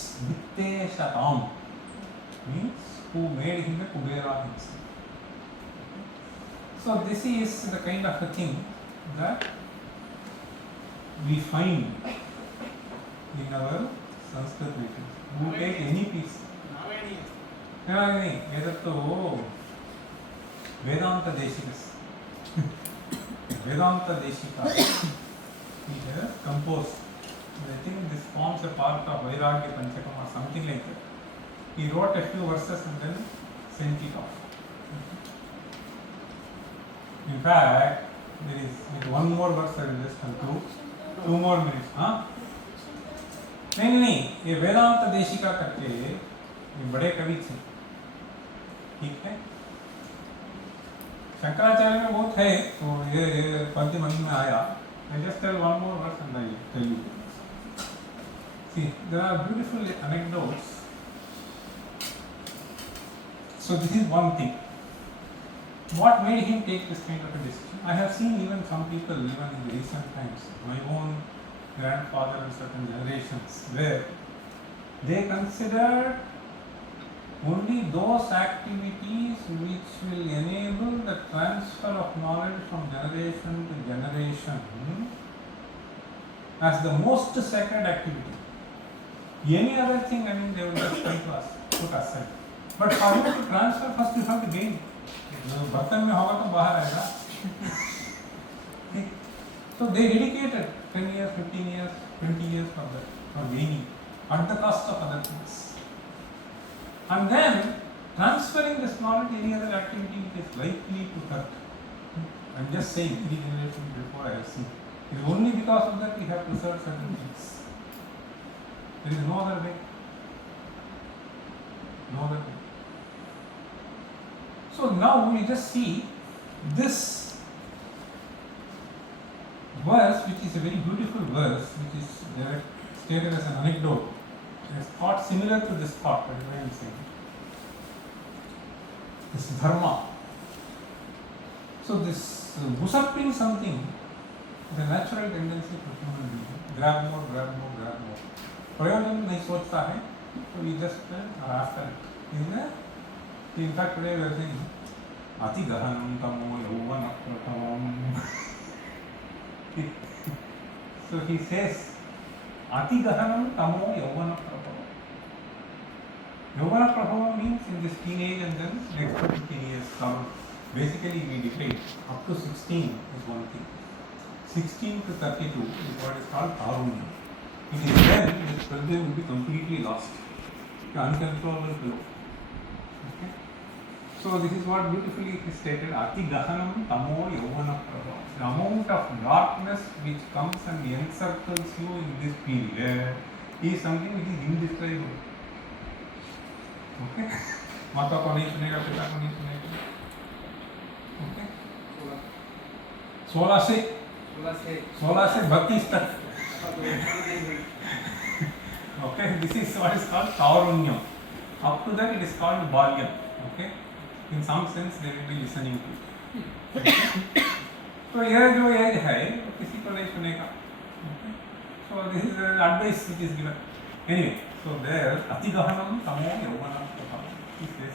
Vitteshatam means who made him a Kubera himself. So this is the kind of a thing that we find in our Sanskrit literature. You take any piece. Vedatto Vedanta Deshikas. Vedanta Deshika. He has composed. I think this forms a part of Vairagya Panchakam or something like that. He wrote a few verses and then sent it off. In fact, there is one more verse I will just conclude. 2 more minutes. नहीं, ये वेदांत देशिका करके ये बड़े कवि थे, ठीक है? शंकराचार्य में बहुत है, तो ये पंक्ति मन में आया. I just tell one more verse and I tell you. See, there are beautiful anecdotes. So this is one thing. What made him take this kind of a decision? I have seen even some people, even in the recent times, my own grandfather and certain generations, where they considered only those activities which will enable the transfer of knowledge from generation to generation as the most sacred activity. Any other thing, they will just try to put aside. But for you to transfer, first you have to gain. बर्तन में होगा तो बाहर आएगा. So they dedicated 10 years, 15 years, 20 years for that, for gaining, at the cost of other things. And then transferring this knowledge to any other activity which is likely to hurt. I'm just saying, 3 generations before I have seen. It is only because of that we have preserved certain things. There is no other way. No other way. So now we just see this verse, which is a very beautiful verse, which is stated as an anecdote. It is thought similar to this thought, but I am saying. This dharma. So this usurping something is a natural tendency for human being. Grab more, grab more, grab more. प्रयोजन नहीं सोचता है, तो we just are after it. Isn't it? In fact, today we are saying, Ati Gahanam Tamo Yovana Prabhavam. So he says, Ati Gahanam Tamo Yovana Prabhavam. Yovana Prabhavam means in this teenage and then next 15 years come. Basically, we define up to 16 is one thing. 16 to 32 is what is called Tarunya. It is then this Pradya will be completely lost. Uncontrollable flow. Okay? So this is what beautifully is stated. Ati Gahanam Tamo Yovana Prabha. The amount of darkness which comes and encircles you in this period is something which is indescribable. Okay? माता को नहीं सुनेगा, पिता को नहीं सुनेगा. Okay? 16 से 32 तक. Okay, this is what is called Taurunyam. Up to that it is called Balyam. Okay, in some sense they will be listening to. Okay? So here जो age है किसी को नहीं सुनेगा. Okay, so this is an advice which is given. Anyway, so there Atigahanam Tamo Yauvanam Prabha. He says.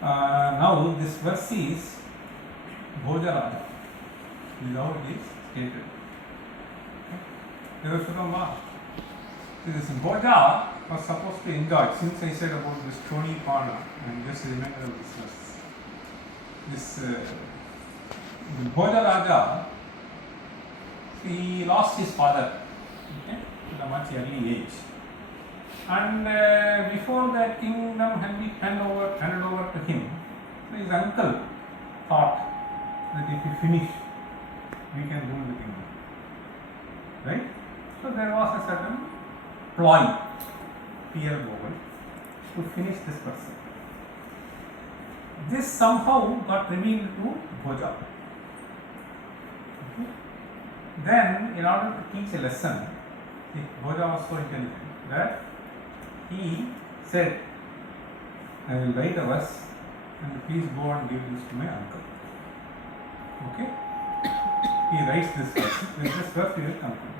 Now this verse is Bhojaraja. This is how it is stated. This Bhoja was supposed to enjoy. Since I said about this Tony Parna, and just remember this verse. This Bhoja Raja, he lost his father, okay, at a much early age. And before the kingdom had been handed over to him, his uncle thought that if we finish, we can rule the kingdom. Right? So there was a certain ploy, Pierre Bowen, to finish this person. This somehow got revealed to Bhoja. Okay. Then, in order to teach a lesson, Bhoja was so intelligent that he said, I will write a verse and please go and give this to my uncle. Okay? He writes this verse. With this verse we will conclude.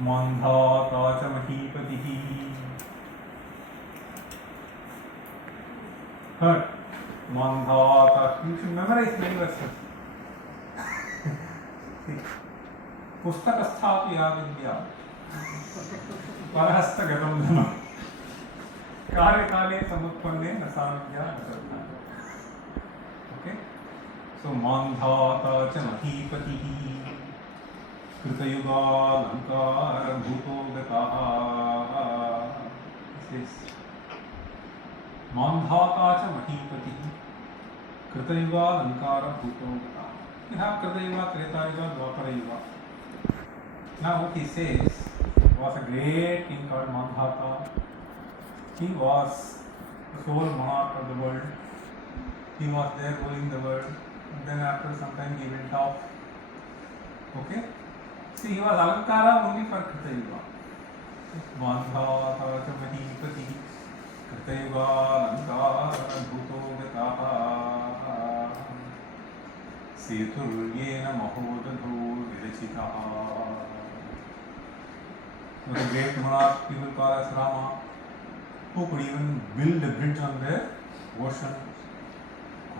Mandhata cha mahipatihi. Heard? Mandhata. You should memorize many verses. Pustakastha ya vidya. Parahastagatam dhamma. Karyakale samutpanne nasavidya nasartha. Okay? So, Mandhata cha mahipatihi. Kritayuga lankara bhuto gataha. This is Mandhata cha mahipatihi. Kritayuga lankara bhuto gataha. You have Kritayuga, Tretayuga, Dwapara Yuga. Now what he says, was a great king called Mandhata. He was the sole monarch of the world. He was there ruling the world. And then after some time he went off. Okay? See, he was Alankara only for Krita Yuga. Mandhata cha mahipati Krita Yuga Alankara bhuto gataha Seturyena mahodadho virachitaha. Was a great monarch people call as Rama, who could even build a bridge on the ocean.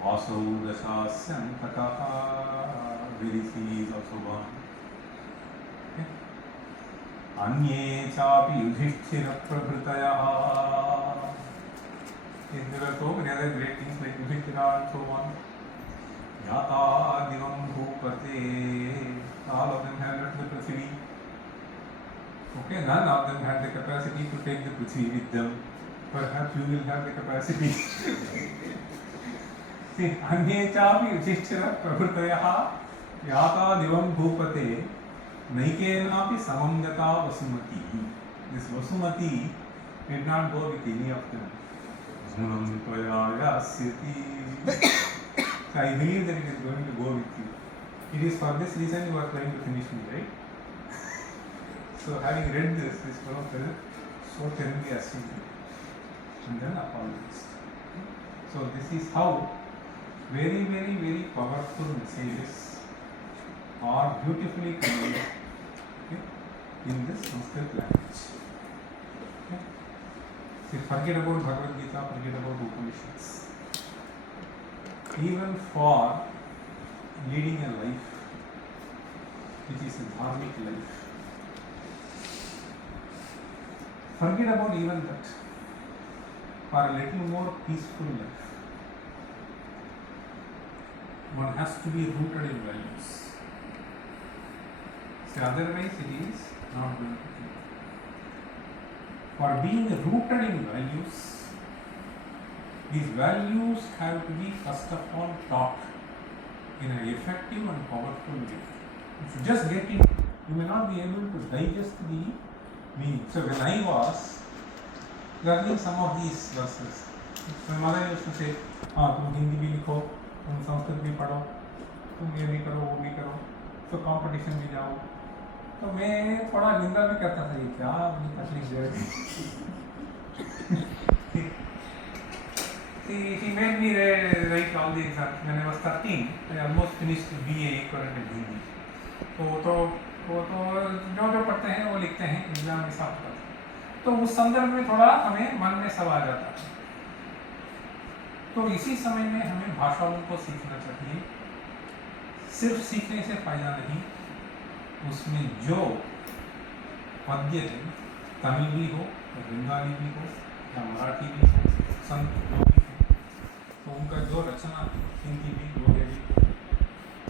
Vasau dasasyan takaha. Virisi is also one. Okay. Anye chapi yudhishthira prabhritayaha. There were so many other great things like Yudhishthira and so on. Yata divam bhupate. All of them have left the Prithvi. Okay, none of them had the capacity to take the Prithvi with them. Perhaps you will have the capacity. See, Anye chapi yudhishthira prabhritayaha yata divam bhupate naikenapi samam gata vasumati. This Vasumati did not go with any of them. Zunam tvaya yasyati. So I believe that it is going to go with you. It is for this reason you are trying to finish me, right? So having read this fellow felt so terribly ashamed and then apologized. So this is how very, very, very powerful messages are beautifully conveyed, okay, in this Sanskrit language. Okay. See, forget about Bhagavad Gita, forget about Upanishads. Even for leading a life which is a dharmic life, forget about even that. For a little more peaceful life, one has to be rooted in values. See, otherwise it is not going to be. For being rooted in values, these values have to be first of all taught in an effective and powerful way. If you just get it, you may not be able to digest the meaning. So when I was learning some of these verses, my mother used to say, तुम हिंदी भी लिखो, तुम संस्कृत भी पढ़ो, तुम ये भी करो, वो भी करो, so competition भी जाओ, तो मैं थोड़ा निंदा भी करता था, ये क्या मुझे तकलीफ दे रही he made me write all the exams. When I was 13, I almost finished BA equivalent in Hindi. तो जो पढ़ते हैं वो लिखते हैं, एग्जाम में साफ होता है। तो उस संदर्भ में थोड़ा हमें मन में सब आ जाता है। तो इसी समय में हमें भाषाओं को सीखना चाहिए। सिर्फ सीखने से फायदा नहीं, उसमें जो पद्य है, तमिल भी हो, बंगाली भी हो या मराठी भी हो, संत जो भी है, तो उनका जो रचना हिंदी भी दोहे भी हो,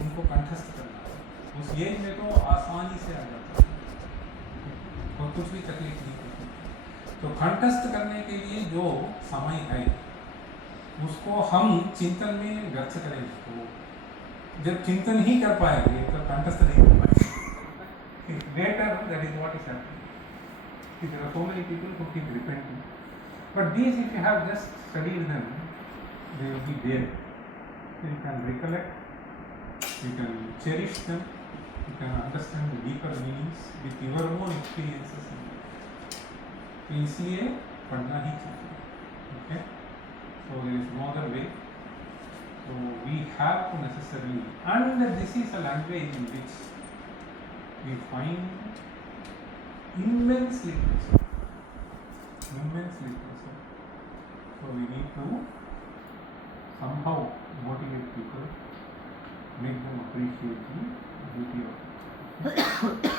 उनको कंठस्थ करना है। उस एज में तो आसानी से आ जाता है और कुछ भी तकलीफ नहीं होती। तो कंठस्थ करने के लिए जो समय है उसको हम चिंतन में व्यर्थ करेंगे। तो जब चिंतन ही कर पाएंगे तो कंठस्थ नहीं कर पाएंगे। Later, that is what is happening. There are so many people who keep repenting. But these, if you have just studied them, they will be there. You can recollect, you can cherish them, you can understand the deeper meanings with your own experiences. तो इसलिए पढ़ना ही चाहिए. Okay? So there is no other way. So we have to necessarily, and this is a language in which we find immense literature. So we need to somehow motivate people, make them appreciate the beauty of it.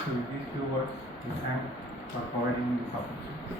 So with these few words, we thank for providing me this opportunity.